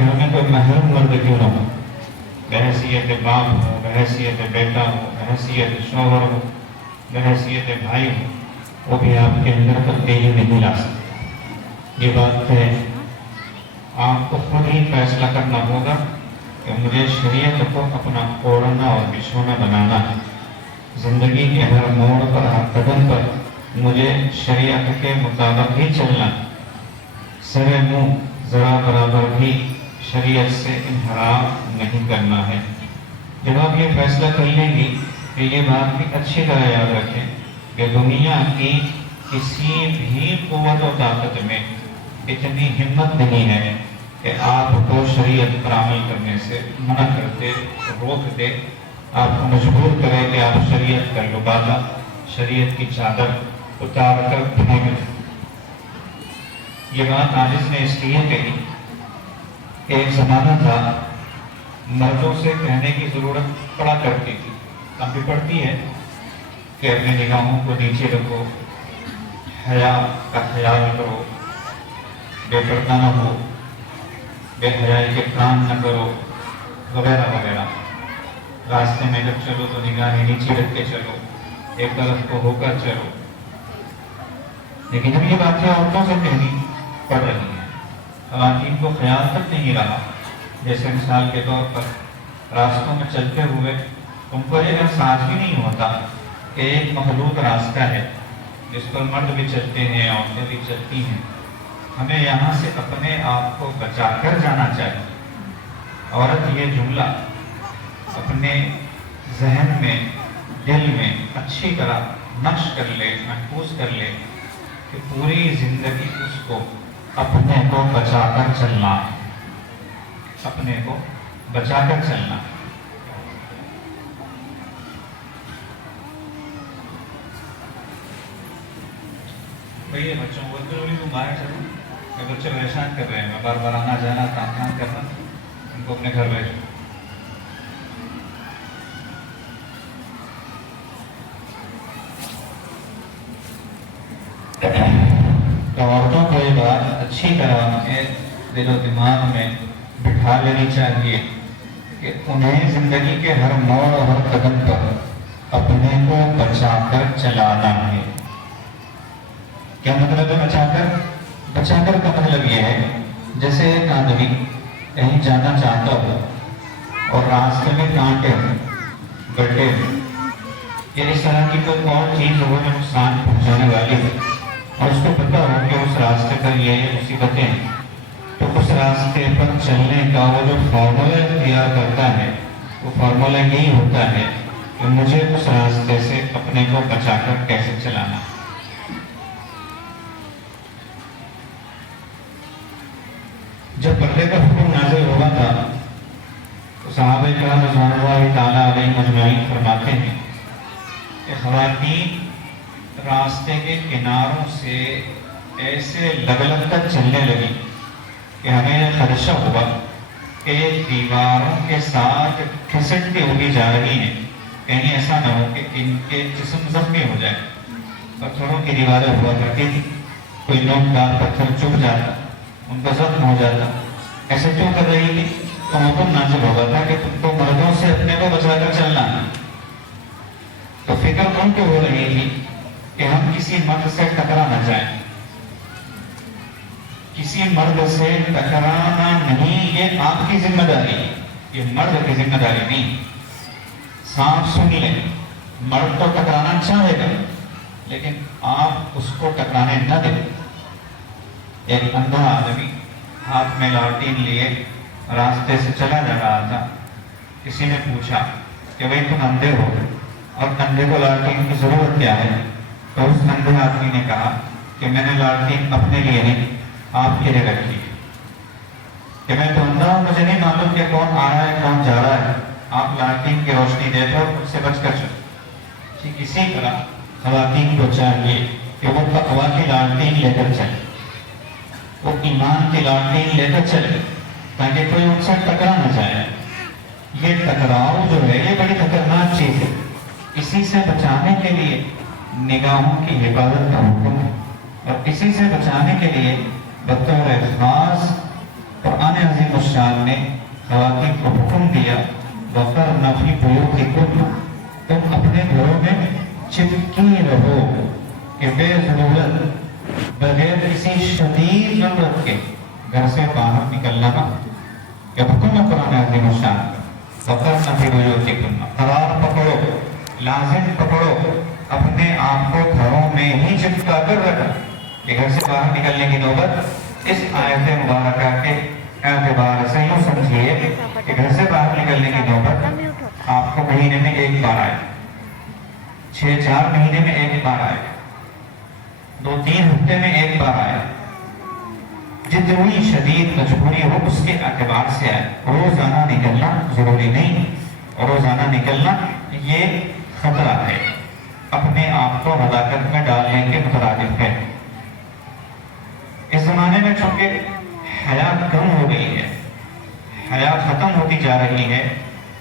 گھر میں کوئی محرم مرد کیوں نہ ہو، بحیثیت باپ ہو، بحیثیت بیٹا ہو، بحیثیت شوہر ہو، بحیثیت بھائی ہو، وہ بھی آپ کے اندر تبدیلی نہیں لا سکتے۔ یہ بات ہے آپ کو خود ہی فیصلہ کرنا ہوگا کہ مجھے شریعت کو اپنا اوڑھنا اور بچھونا بنانا ہے۔ زندگی کے ہر موڑ پر، ہر قدم پر مجھے شریعت کے مطابق ہی چلنا ہے، سر منہ ذرا برابر بھی شریعت سے انحراف نہیں کرنا ہے۔ جب آپ یہ فیصلہ کر لیں گی کہ یہ بات بھی اچھی طرح یاد رکھیں کہ دنیا کی کسی بھی قوت و طاقت میں اتنی ہمت نہیں ہے کہ آپ کو شریعت پر عمل کرنے سے منع کر دے، روک دے، آپ کو مجبور کرے کہ آپ شریعت کا لبادہ، شریعت کی چادر اتار کر پھینک دیں۔ یہ بات عاجز نے اس لیے کہی کہ ایک زمانہ تھا مردوں سے کہنے کی ضرورت پڑا کرتی تھی، اب بھی پڑتی ہے کہ اپنی نگاہوں کو نیچے رکھو، حیا کا خیال کرو، بے پردہ نہ ہو، بے حیائی کے کام نہ کرو، وغیرہ وغیرہ۔ راستے میں جب چلو تو نگاہیں نیچے رکھ کے چلو، ایک طرف کو ہو کر چلو۔ لیکن جب یہ باتیں عورتوں سے کہنی پڑ رہی ہیں، خواتین کو خیال تک نہیں رہا، جیسے مثال کے طور پر راستوں میں چلتے ہوئے تم کو یہ احساس بھی نہیں ہوتا کہ ایک مخلوط راستہ ہے جس پر مرد بھی چلتے ہیں، عورتیں بھی چلتی ہیں، ہمیں یہاں سے اپنے آپ کو بچا کر جانا چاہیے۔ عورت یہ جملہ اپنے ذہن میں، دل میں اچھی طرح نقش کر لے، محفوظ کر لے کہ پوری زندگی اس کو اپنے کو بچا کر چلنا ہے، اپنے کو بچا کر چلنا ہے۔ بھئی بچوں کو ضروری تم باہر چلو، کہ بچے پریشان کر رہے ہیں، میں بار بار آنا جانا کام کرنا، ان کو اپنے گھر بھیجو۔ تو عورتوں کو یہ بات اچھی طرح اپنے دل و دماغ میں بٹھا لینی چاہیے کہ انہیں زندگی کے ہر موڑ اور ہر قدم پر اپنے کو بچا کر چلانا ہے۔ کیا مطلب ہے بچا کر؟ بچا کر کا مطلب یہ ہے جیسے ایک آدمی کہیں جانا چاہتا ہو اور راستے میں کانٹے ہو، گڈھے ہو، یا اس طرح کی کوئی اور چیز ہو جو نقصان پہنچانے والی ہو، اور اس کو پتہ ہو کہ اس راستے پر یہ مصیبتیں ہیں، تو اس راستے پر چلنے کا وہ جو فارمولہ اختیار کرتا ہے، وہ فارمولہ یہی ہوتا ہے کہ مجھے اس راستے سے اپنے کو بچا کر کیسے چلانا۔ جب پردے کا حکم نازل ہوا تھا تو صحابہ کرام رضوان اللہ تعالیٰ علیہم اجمعین فرماتے ہیں کہ خواتین راستے کے کناروں سے ایسے لگ لگ کر چلنے لگی کہ ہمیں یہ خدشہ ہوا کہ یہ دیواروں کے ساتھ کھسٹتی ہوئی جا رہی ہیں، کہیں ایسا نہ ہو کہ ان کے جسم زخمی ہو جائے۔ پتھروں کی دیواریں ہوا کرتی تھی، کوئی نوکدار پتھر چبھ جاتا، ان کا زخم ہو جاتا۔ ایسے کیوں کر رہی تھی؟ تو حکم نازل ہوگا تھا کہ تم کو مردوں سے اپنے کو بچا کر چلنا ہے۔ تو فکر ان کو ہو رہی تھی کہ ہم کسی مرد سے ٹکرا نہ جائیں، کسی مرد سے ٹکرانا نہیں، یہ آپ کی ذمہ داری ہے، یہ مرد کی ذمہ داری نہیں۔ صاف سن لیں، مرد تو ٹکرانا چاہے گا لیکن آپ اس کو ٹکرانے نہ دیں۔ ایک اندھا آدمی ہاتھ میں لاٹین لیے راستے سے چلا جا رہا تھا۔ کسی نے پوچھا کہ بھئی تم اندھے ہو اور اندھے کو لاٹین کی ضرورت کیا ہے؟ تو اس اندھے آدمی نے کہا کہ میں نے لاٹین اپنے لیے نہیں، آپ کے لیے رکھی کہ میں تو اندھا ہوں، مجھے نہیں معلوم کہ کون آ رہا ہے کون جا رہا ہے، آپ لاٹین کی روشنی دے کر اس سے بچ کر چلو۔ ٹھیک اسی طرح خواتین کو چاہیے کہ وہ تقویٰ کی لاٹین لے کر چلے، وہ ایمان کی لاٹین لے کر چلے تاکہ کوئی ان سے ٹکرا نہ جائے۔ یہ ٹکراؤ جو ہے یہ بڑی خطرناک چیز ہے، اسی سے بچانے کے لیے نگاہوں کی حفاظت کا حکم ہے، اور اسی سے بچانے کے لیے بطور خاص قرآن عظیم الشان نے خواتین کو حکم دیا وَقَرْنَ فِي بُيُوتِكُنَّ، تم اپنے گھروں میں چپکی رہو کہ بے ضرورت بغیر کسی شدید ضرورت کے گھر سے باہر نکلنا نہ، کہ حکم ہے قرآن عظیم الشان کا وَقَرْنَ فِي بُيُوتِكُنَّ، قرار پکڑو، لازم پکڑو، اپنے آپ کو گھروں میں ہی چپکا کر رکھا کہ گھر سے باہر نکلنے کی نوبت اس آیت مبارکہ کے اعتبار سے یوں سمجھیے کہ گھر سے باہر نکلنے کی نوبت آپ کو مہینے میں ایک بار آئے، 6-4 مہینے میں ایک بار آئے، 2-3 ہفتے میں ایک بار آئے، جتنی شدید مجبوری ہو اس کے اعتبار سے آئے۔ روزانہ نکلنا ضروری نہیں، روزانہ نکلنا یہ خطرہ ہے، اپنے آپ کو ہلاکت میں ڈالنے کے مترادف ہے۔ اس زمانے میں چونکہ حیا کم ہو گئی ہے، حیا ختم ہوتی جا رہی ہے،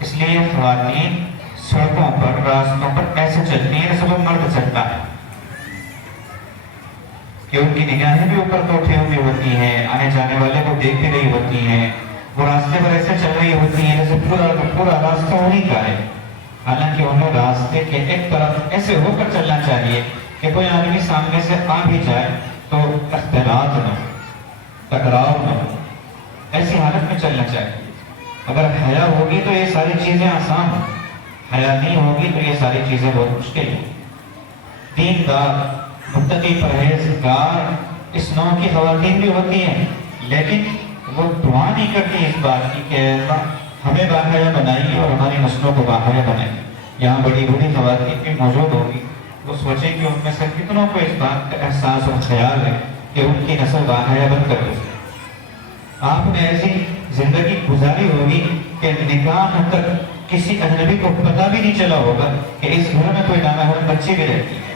اس لیے خواتین سڑکوں پر، راستوں پر ایسے چلتی ہیں جیسے کوئی مرد چلتا ہے، کہ ان کی نگاہیں بھی اوپر کو اٹھی ہوئی ہوتی ہیں، آنے جانے والے کو دیکھتی رہی ہوتی ہیں، وہ راستے پر ایسے چل رہی ہوتی ہیں جیسے پورا راستہ انہیں کا ہے، حالانکہ انہیں راستے کے ایک طرف ایسے ہو کر چلنا چاہیے کہ کوئی آدمی سامنے سے آ بھی جائے تو اختلاط نہ ہو، ٹکراؤ نہ ہو، ایسی حالت میں چلنا چاہیے۔ اگر حیا ہوگی تو یہ ساری چیزیں آسان ہوں، حیا نہیں ہوگی تو یہ ساری چیزیں بہت مشکل ہیں۔ دیندار، متقی، پرہیزگار اس نوع کی خواتین بھی ہوتی ہیں، لیکن وہ دعا نہیں کرتی اس بات کی کہ اللہ ہمیں باحیا بنائیے اور ہماری نسلوں کو باحیا بنائیے۔ یہاں بڑی بڑی خواتین بھی موجود ہوگی، وہ سوچیں کہ ان میں سے کتنوں کو اس بات کا احساس اور خیال ہے کہ ان کی نسل باحیا بن کر گزرے۔ آپ نے ایسی زندگی گزاری ہوگی کہ نکاح تک کسی اجنبی کو پتہ بھی نہیں چلا ہوگا کہ اس گھر میں کوئی نامحرم بچی بھی رہتی ہے،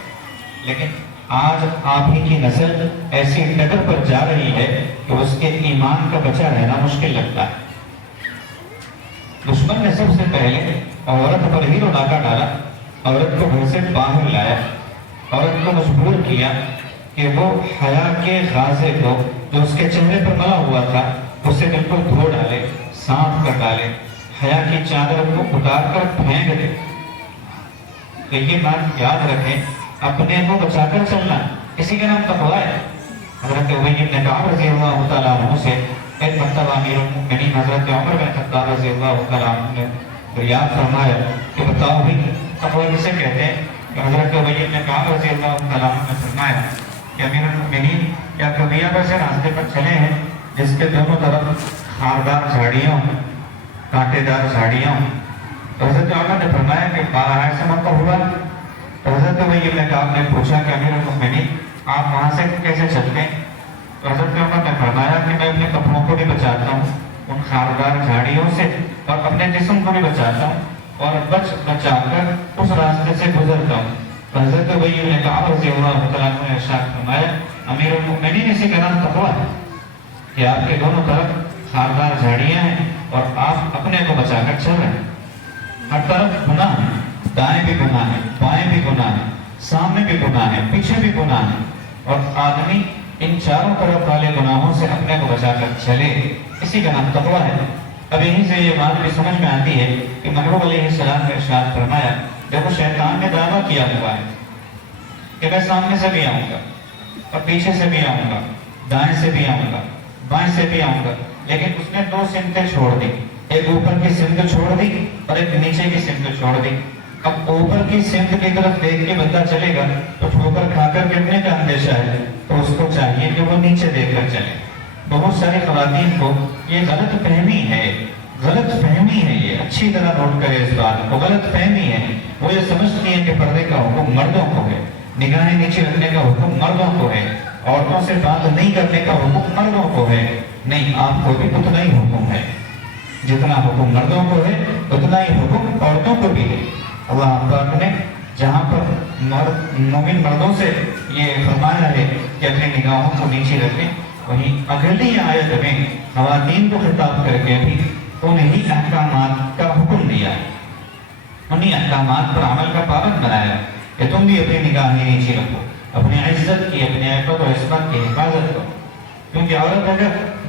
لیکن آج آپ ہی کی نسل ایسی ڈگر پر جا رہی ہے کہ اس کے ایمان کا بچا رہنا مشکل لگتا ہے۔ دشمن نے سب سے پہلے عورت پر ہی ڈاکہ ڈالا، عورت کو گھر سے باہر لایا، عورت کو مجبور کیا کہ وہ حیا کے غازے کو جو اس کے چہرے پر ملا ہوا تھا اسے بالکل دھو ڈالے، صاف کر ڈالے، حیا کی چادر کو اتار کر پھینک دے۔ تو یہ بات یاد رکھیں، اپنے کو بچا کر چلنا اسی کا نام تقویٰ ہے۔ حضرت ابی بن کعب رضی اللہ تعالیٰ عنہ سے ایک مرتبہ امیر المؤمنین حضرت عمر بن خطاب رضی اللہ تعالیٰ عنہ نے فریاد فرمایا کہ بتاؤ بھی تقویٰ کسے کہتے ہیں؟ کہ حضرت ابی بن کعب رضی اللہ تعالیٰ عنہ نے فرمایا کہ امیر المؤمنین کیا کبھی آپ ایسے راستے پر چلے ہیں جس کے دونوں طرف خاردار جھاڑیاں، کانٹے دار جھاڑیاں؟ تو حضرت عمر نے فرمایا کہ بارہ ایسا موقع ہوا؟ تو حضرت ابی بن کعب نے پوچھا کہ امیر المؤمنین آپ وہاں سے کیسے چلتے ہیں؟ تو حضرت عمر نے فرمایا کہ میں اپنے کپڑوں کو بھی بچاتا ہوں ان خاردار جھاڑیوں سے، اور اپنے جسم کو بھی بچاتا ہوں، اور بچا کر اس راستے سے گزرتا ہوں۔ تو حضرت ابی بن کعب رضی اللہ تعالیٰ عنہ نے ارشاد فرمایا امیر المؤمنین اسی کا نام تقویٰ ہے کہ آپ کے دونوں طرف خاردار جھاڑیاں ہیں اور آپ اپنے کو بچا کر چل رہے ہیں۔ ہر طرف گناہ ہے، دائیں بھی گناہ ہے، بائیں بھی گناہ ہے، سامنے بھی گناہ ہے، پیچھے بھی گناہ ہے، اور آدمی ان چاروں طرف والے گناہوں سے اپنے کو بچا کر چلے، اسی کا نام تقویٰ ہے۔ اب یہیں سے یہ بات بھی سمجھ میں آتی ہے کہ محبوب علیہ السلام نے ارشاد فرمایا دیکھو شیطان نے دعویٰ کیا ہوا ہے کہ میں سامنے سے بھی آؤں گا اور پیچھے سے بھی آؤں گا، دائیں سے بھی آؤں گا، بائیں سے بھی آؤں گا، لیکن اس نے 2 سمتیں چھوڑ دی، ایک اوپر کی سمت چھوڑ دی اور ایک نیچے کی سمت چھوڑ دی۔ اب اوپر کی سمت کی طرف دیکھ کے بندہ چلے گا تو ٹھوکر کھا کر گرنے کا اندیشہ ہے، تو اس کو چاہیے کہ وہ نیچے دیکھ کر چلے۔ بہت ساری خواتین کو یہ غلط فہمی ہے، یہ اچھی طرح نوٹ کرے اس بات کو، غلط فہمی ہے۔ وہ یہ سمجھتی ہے کہ پردے کا حکم مردوں کو ہے، نگاہیں نیچے رکھنے کا حکم مردوں کو ہے، عورتوں سے بات نہیں کرنے کا حکم مردوں کو ہے۔ نہیں، آپ کو بھی اتنا ہی حکم ہے، جتنا حکم مردوں کو ہے اتنا ہی حکم عورتوں کو بھی ہے۔ اللہ پاک نے جہاں پر مومن مردوں سے یہ فرمایا ہے کہ اپنی نگاہوں کو نیچے رکھیں، وہیں اگلی آیت میں خواتین کو خطاب کر کے بھی انہی احکامات کا حکم دیا ہے، انہی احکامات پر عمل کا پابند بنایا کہ تم بھی اپنی نگاہیں نیچے رکھو، اپنی عزت کی، اپنی عفت و عصمت کی حفاظت کرو، کیونکہ عورت اگر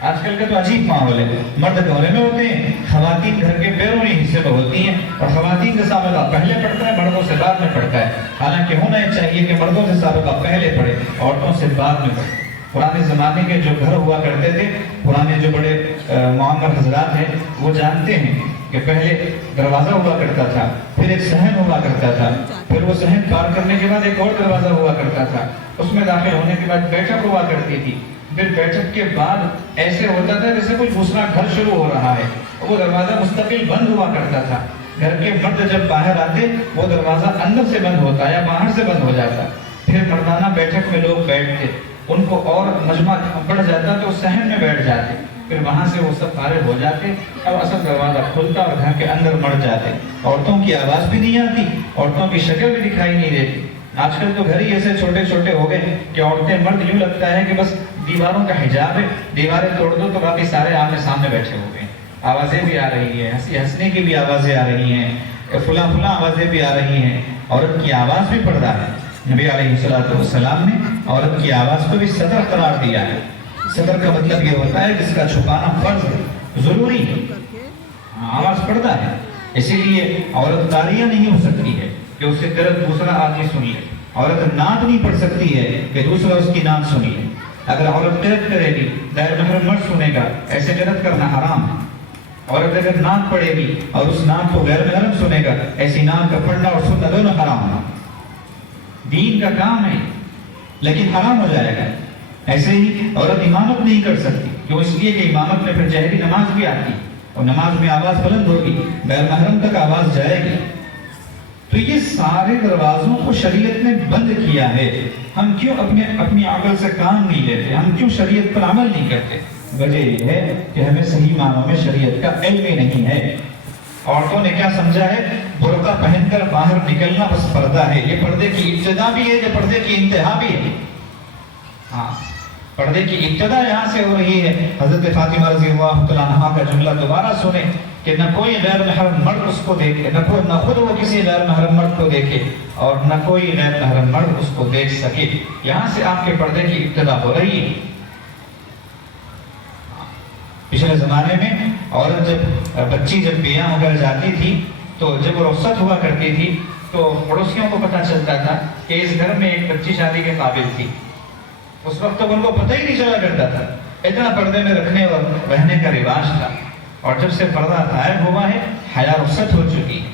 آج کل کا تو عجیب ماحول ہے، مرد کمرے میں ہوتے ہیں، خواتین گھر کے بیرونی حصے میں ہوتی ہیں، اور خواتین کا سابقہ پہلے پڑتا ہے، مردوں سے بعد میں پڑتا ہے۔ حالانکہ ہونا یہ چاہیے کہ مردوں سے سابقہ پہلے پڑے، عورتوں سے بعد میں پڑے۔ پرانے زمانے کے جو گھر ہوا کرتے تھے، پرانے جو بڑے معمر حضرات ہیں وہ جانتے ہیں کہ پہلے دروازہ ہوا کرتا تھا، پھر ایک صحن ہوا کرتا تھا، پھر وہ صحن پار کرنے کے بعد ایک اور دروازہ ہوا کرتا تھا، اس میں داخل ہونے کے بعد بیٹھک ہوا کرتی تھی، پھر بیٹھک کے بعد ایسے ہوتا تھا جیسے کوئی دوسرا گھر شروع ہو رہا ہے، وہ دروازہ مستقل بند ہوا کرتا تھا۔ گھر کے مرد جب باہر آتے وہ دروازہ اندر سے بند ہوتا یا باہر سے بند ہو جاتا، پھر مردانہ بیٹھک میں لوگ بیٹھتے، ان کو اور مجمع بڑھ جاتا تو صحن میں بیٹھ جاتے، پھر وہاں سے وہ سب فارغ ہو جاتے، اب اصل دروازہ کھلتا اور گھر کے اندر مڑ جاتے، عورتوں کی آواز بھی نہیں آتی، عورتوں کی شکل بھی دکھائی نہیں دیتی۔ آج کل تو گھر ہی ایسے چھوٹے چھوٹے ہو گئے کہ عورتیں مرد یوں لگتا ہے کہ بس دیواروں کا حجاب ہے، دیواریں توڑ دو تو باقی سارے آمنے سامنے بیٹھے ہو گئے، آوازیں بھی آ رہی ہیں، ہنسنے کی بھی آوازیں آ رہی ہیں، فلاں فلاں آوازیں بھی آ رہی ہیں، عورت کی آواز بھی پردہ ہے۔ نبی علیہ السلام نے عورت کی آواز کو بھی صدر قرار دیا ہے۔ صدر کا مطلب یہ ہوتا ہے جس کا چھپانا فرض ہے، ضروری ہے، آواز پردہ ہے، اسی لیے عورت تالیاں نہیں ہو سکتی ہے کہ اس سے درد دوسرا آدمی سن لے، عورت نعت نہیں پڑھ سکتی ہے کہ دوسرا اس کی نعت سن لے۔ اگر عورت قرأت کرے گی غیر محرم مرد سنے گا، ایسے قرأت کرنا حرام ہے۔ عورت اگر نعت پڑھے گی اور اس نعت کو غیر محرم سنے گا، ایسی نعت کا پڑھنا اور سننا دونوں حرام ہے۔ دین کا کام ہے لیکن حرام ہو جائے گا۔ ایسے ہی عورت امامت نہیں کر سکتی، کیوں؟ اس لیے کہ امامت میں پھر جہری نماز بھی آتی اور نماز میں آواز بلند ہوگی، غیر محرم تک آواز جائے گی۔ تو یہ سارے دروازوں کو شریعت نے بند کیا ہے۔ ہم کیوں اپنی عقل سے کام نہیں لیتے؟ ہم کیوں شریعت پر عمل نہیں کرتے؟ وجہ یہ ہے کہ ہمیں صحیح معنوں میں شریعت کا علم ہی نہیں ہے۔ عورتوں نے کیا سمجھا ہے؟ برقع پہن کر باہر نکلنا بس پردہ ہے۔ یہ پردے کی ابتدا بھی ہے، یہ پردے کی انتہا بھی ہے۔ ہاں، پردے کی ابتدا یہاں سے ہو رہی ہے۔ حضرت فاطمہ رضی اللہ تعالیٰ عنہا کا جملہ دوبارہ سنیں کہ نہ کوئی غیر محرم مرد اس کو دیکھے، نہ خود وہ کسی غیر محرم مرد کو دیکھے اور نہ کوئی غیر محرم مرد اس کو دیکھ سکے۔ یہاں سے آپ کے پردے کی ابتدا ہو رہی ہے۔ پچھلے زمانے میں عورت بچی جب بیاہ ہو کر جاتی تھی تو جب وہ رخصت ہوا کرتی تھی تو پڑوسیوں کو پتہ چلتا تھا کہ اس گھر میں ایک بچی شادی کے قابل تھی۔ اس وقت تک ان کو پتہ ہی نہیں چلا کرتا تھا، اتنا پردے میں رکھنے اور رہنے کا رواج تھا۔ اور جب سے پردہ غائب ہوا ہے، حیا رخصت ہو چکی ہے۔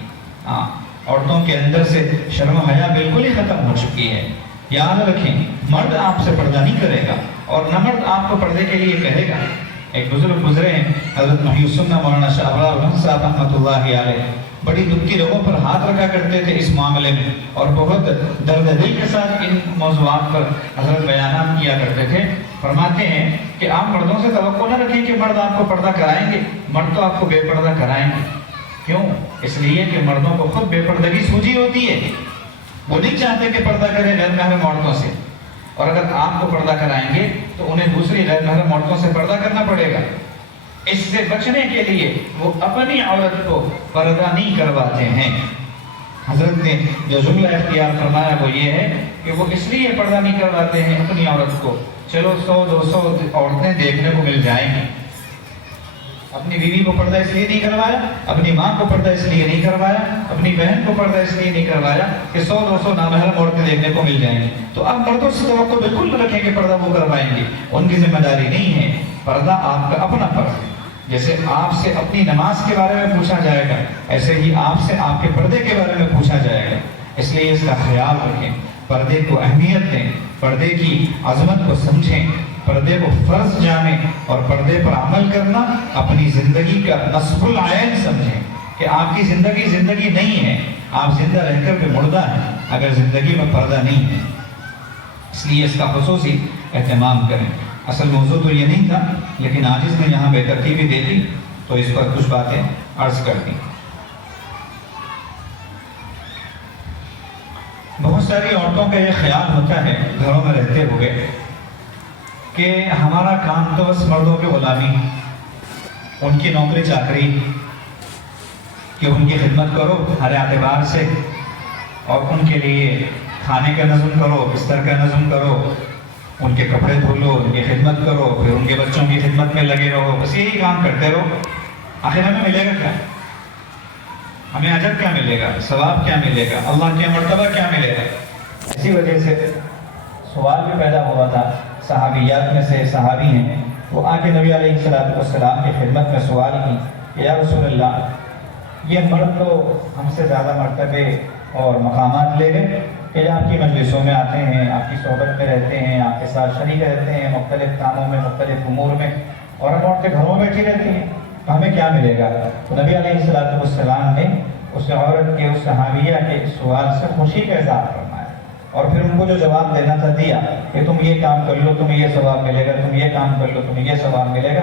عورتوں کے اندر سے شرم و حیا بالکل ہی ختم ہو چکی ہے۔ یاد رکھیں، مرد آپ سے پردہ نہیں کرے گا اور نہ مرد آپ کو پردے کے لیے کہے گا۔ ایک بزرگ گزرے ہیں، حضرت محی السنہ مولانا شاہ ابرار الحق صاحب رحمۃ اللہ علیہ، بڑی دکھی لوگوں پر ہاتھ رکھا کرتے تھے اس معاملے میں، اور بہت درد دل کے ساتھ ان موضوعات پر حضرت بیانات کیا کرتے تھے۔ فرماتے ہیں کہ آپ مردوں سے توقع نہ رکھیں کہ مرد آپ کو پردہ کرائیں گے، مرد تو آپ کو بے پردہ کرائیں گے۔ کیوں؟ اس لیے کہ مردوں کو خود بے پردگی سوجی ہوتی ہے، وہ نہیں چاہتے کہ پردہ کریں غیر محرم عورتوں سے، اور اگر آپ کو پردہ کرائیں گے تو انہیں دوسری غیر محرم عورتوں سے پردہ کرنا پڑے گا۔ اس سے بچنے کے لیے وہ اپنی عورت کو پردہ نہیں کرواتے ہیں۔ حضرت نے جو جملہ اختیار فرمایا وہ یہ ہے کہ وہ اس لیے پردہ نہیں کرواتے ہیں اپنی عورت کو، چلو 100-200 عورتیں دیکھنے کو مل جائیں گی۔ اپنی بیوی کو پردہ اس لیے نہیں کروایا، اپنی ماں کو پردہ اس لیے نہیں کروایا، اپنی بہن کو پردہ اس لیے نہیں کروایا کہ 100-200 نامحرم عورتیں دیکھنے کو مل جائیں گی۔ تو آپ مردوں سے توقع بالکل نہ رکھیں کہ پردہ وہ کروائیں گے، ان کی ذمہ داری نہیں ہے۔ پردہ آپ کا اپنا فرض ہے۔ جیسے آپ سے اپنی نماز کے بارے میں پوچھا جائے گا، ایسے ہی آپ سے آپ کے پردے کے بارے میں پوچھا جائے گا۔ اس لیے اس کا خیال رکھیں، پردے کو اہمیت دیں، پردے کی عظمت کو سمجھیں، پردے کو فرض جانیں اور پردے پر عمل کرنا اپنی زندگی کا نصب العین سمجھیں کہ آپ کی زندگی زندگی نہیں ہے، آپ زندہ رہ کر بھی مردہ ہیں اگر زندگی میں پردہ نہیں ہے۔ اس لیے اس کا خصوصی اہتمام کریں۔ اصل موضوع تو یہ نہیں تھا، لیکن عاجز نے یہاں بے ترتیبی دے دی تو اس پر کچھ باتیں عرض کر دی۔ بہت ساری عورتوں کا یہ خیال ہوتا ہے گھروں میں رہتے ہوئے کہ ہمارا کام تو بس مردوں کی غلامی، ان کی نوکری چاکری، کہ ان کی خدمت کرو ہر اعتبار سے، اور ان کے لیے کھانے کا نظم کرو، بستر کا نظم کرو، ان کے کپڑے دھلو، ان کی خدمت کرو، پھر ان کے بچوں کی خدمت میں لگے رہو، بس یہی کام کرتے رہو، آخر ہمیں ملے گا کیا؟ ہمیں اجر کیا ملے گا؟ ثواب کیا ملے گا؟ اللہ کے مرتبہ کیا ملے گا؟ اسی وجہ سے سوال بھی پیدا ہوا تھا، صحابیات میں سے صحابی ہیں، وہ آ کے نبی علیہ السلام کی خدمت میں سوال کی کہ یا رسول اللہ، یہ مرد تو ہم سے زیادہ مرتبے اور مقامات لے گئے کہ آپ کی مجلسوں میں آتے ہیں، آپ کی صحبت میں رہتے ہیں، آپ کے ساتھ شریک رہتے ہیں مختلف کاموں میں، مختلف امور میں، اور ہم عورتیں گھروں میں بیٹھی رہتی ہیں، تو ہمیں کیا ملے گا؟ تو نبی علیہ السلام نے اس عورت کے، اس صحابیہ کے اس سوال سے خوشی کا اظہار فرمایا، اور پھر ان کو جو جواب دینا تھا دیا کہ تم یہ کام کر لو تمہیں یہ ثواب ملے گا، تم یہ کام کر لو تمہیں یہ ثواب ملے گا۔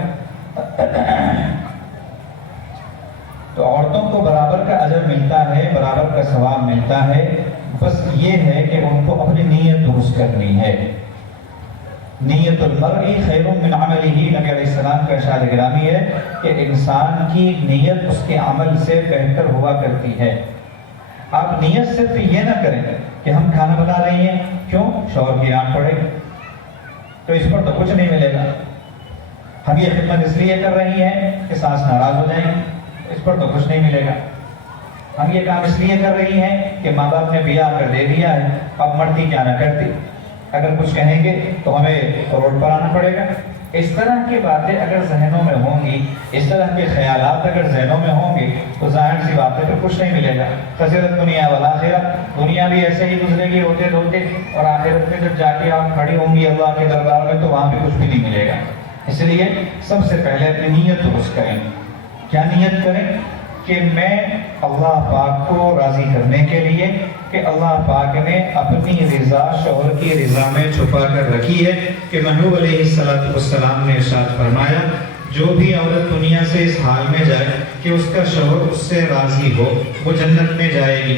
تو عورتوں کو برابر کا اجر ملتا ہے، برابر کا ثواب ملتا ہے، بس یہ ہے کہ ان کو اپنی نیت درست کرنی ہے۔ نیت المرء خیر من عملہ، نبی علیہ السلام کا ارشاد گرامی ہے کہ انسان کی نیت اس کے عمل سے بہتر ہوا کرتی ہے۔ آپ نیت صرف یہ نہ کریں کہ ہم کھانا بنا رہی ہیں، کیوں؟ شوہر کی آنکھ پڑے گی تو اس پر تو کچھ نہیں ملے گا۔ ہم یہ خدمت اس لیے کر رہی ہیں کہ ساس ناراض ہو جائیں گی، اس پر تو کچھ نہیں ملے گا۔ ہم یہ کام اس لیے کر رہی ہیں کہ ماں باپ نے بیاہ کر دے دیا ہے، اب مرتی کیا نہ کرتی، اگر کچھ کہیں گے تو ہمیں روڈ پر آنا پڑے گا۔ اس طرح کی باتیں اگر ذہنوں میں ہوں گی، اس طرح کے خیالات اگر ذہنوں میں ہوں گے تو ظاہر سی بات ہے پھر کچھ نہیں ملے گا۔ خسرت دنیا والآخرہ، دنیا بھی ایسے ہی گزرے گی روتے دھوتے، اور آخرت میں جب جا کے آپ کھڑی ہوں گی اللہ کے دربار میں تو وہاں بھی کچھ بھی نہیں ملے گا۔ اس لیے سب سے پہلے اپنی نیت درست کریں۔ کیا نیت کریں؟ کہ میں اللہ پاک کو راضی کرنے کے لیے، کہ اللہ پاک نے اپنی رضا شوہر کی رضا میں چھپا کر رکھی ہے، کہ محبوب علیہ السلام نے ارشاد فرمایا جو بھی عورت دنیا سے اس حال میں جائے کہ اس کا شوہر اس سے راضی ہو وہ جنت میں جائے گی۔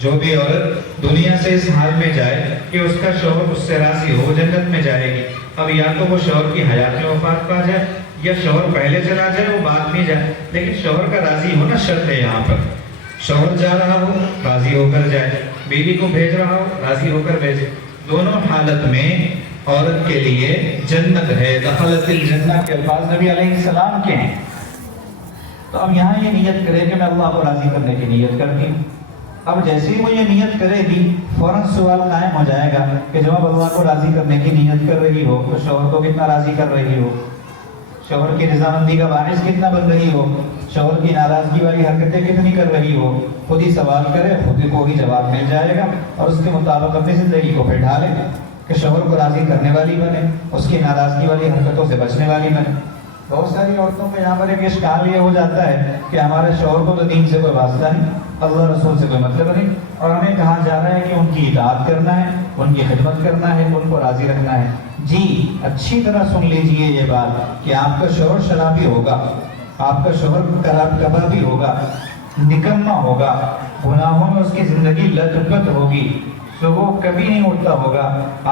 جو بھی عورت دنیا سے اس حال میں جائے کہ اس کا شوہر اس سے راضی ہو وہ جنت میں جائے گی۔ اب یا تو وہ شوہر کی حیات میں وفات پا جائے، یا شوہر پہلے چلا جائے وہ بعد میں جائے، لیکن شوہر کا راضی ہونا شرط ہے۔ یہاں پر شوہر جا رہا ہو راضی ہو کر جائے، بیوی کو بھیج رہا ہو راضی ہو کر بھیجے، دونوں حالت میں عورت کے لیے جنت ہے۔ دخلت الجنہ کے الفاظ نبی علیہ السلام کے ہیں۔ تو اب یہاں یہ نیت کرے کہ میں اللہ کو راضی کرنے کی نیت کرتی ہوں۔ اب جیسے ہی وہ یہ نیت کرے گی فوراً سوال قائم ہو جائے گا کہ جب اللہ کو راضی کرنے کی نیت کر رہی ہو تو شوہر کو کتنا راضی کر رہی ہو، شوہر کی رضامندی کا باعث کتنا بن رہی ہو، شوہر کی ناراضگی والی حرکتیں کتنی کر رہی ہو۔ خود ہی سوال کرے، خود کو ہی جواب مل جائے گا، اور اس کے مطابق اپنی زندگی کو پھر ڈھالے کہ شوہر کو راضی کرنے والی بنے، اس کی ناراضگی والی حرکتوں سے بچنے والی بنے۔ بہت ساری عورتوں کو یہاں پر ایک اشکال یہ ہو جاتا ہے کہ ہمارے شوہر کو تو دین سے کوئی واسطہ نہیں، اللہ رسول سے کوئی مطلب نہیں، اور ہمیں کہا جا رہا ہے کہ ان کی اطاعت کرنا ہے، ان کی خدمت کرنا ہے، ان کو راضی رکھنا ہے۔ جی اچھی طرح سن لیجئے یہ بات کہ آپ کا شوہر شرابی ہوگا، آپ کا شوہر کبابی ہوگا، نکما ہوگا، گناہوں میں اس کی زندگی لت پت ہوگی، تو وہ کبھی نہیں اٹھتا ہوگا،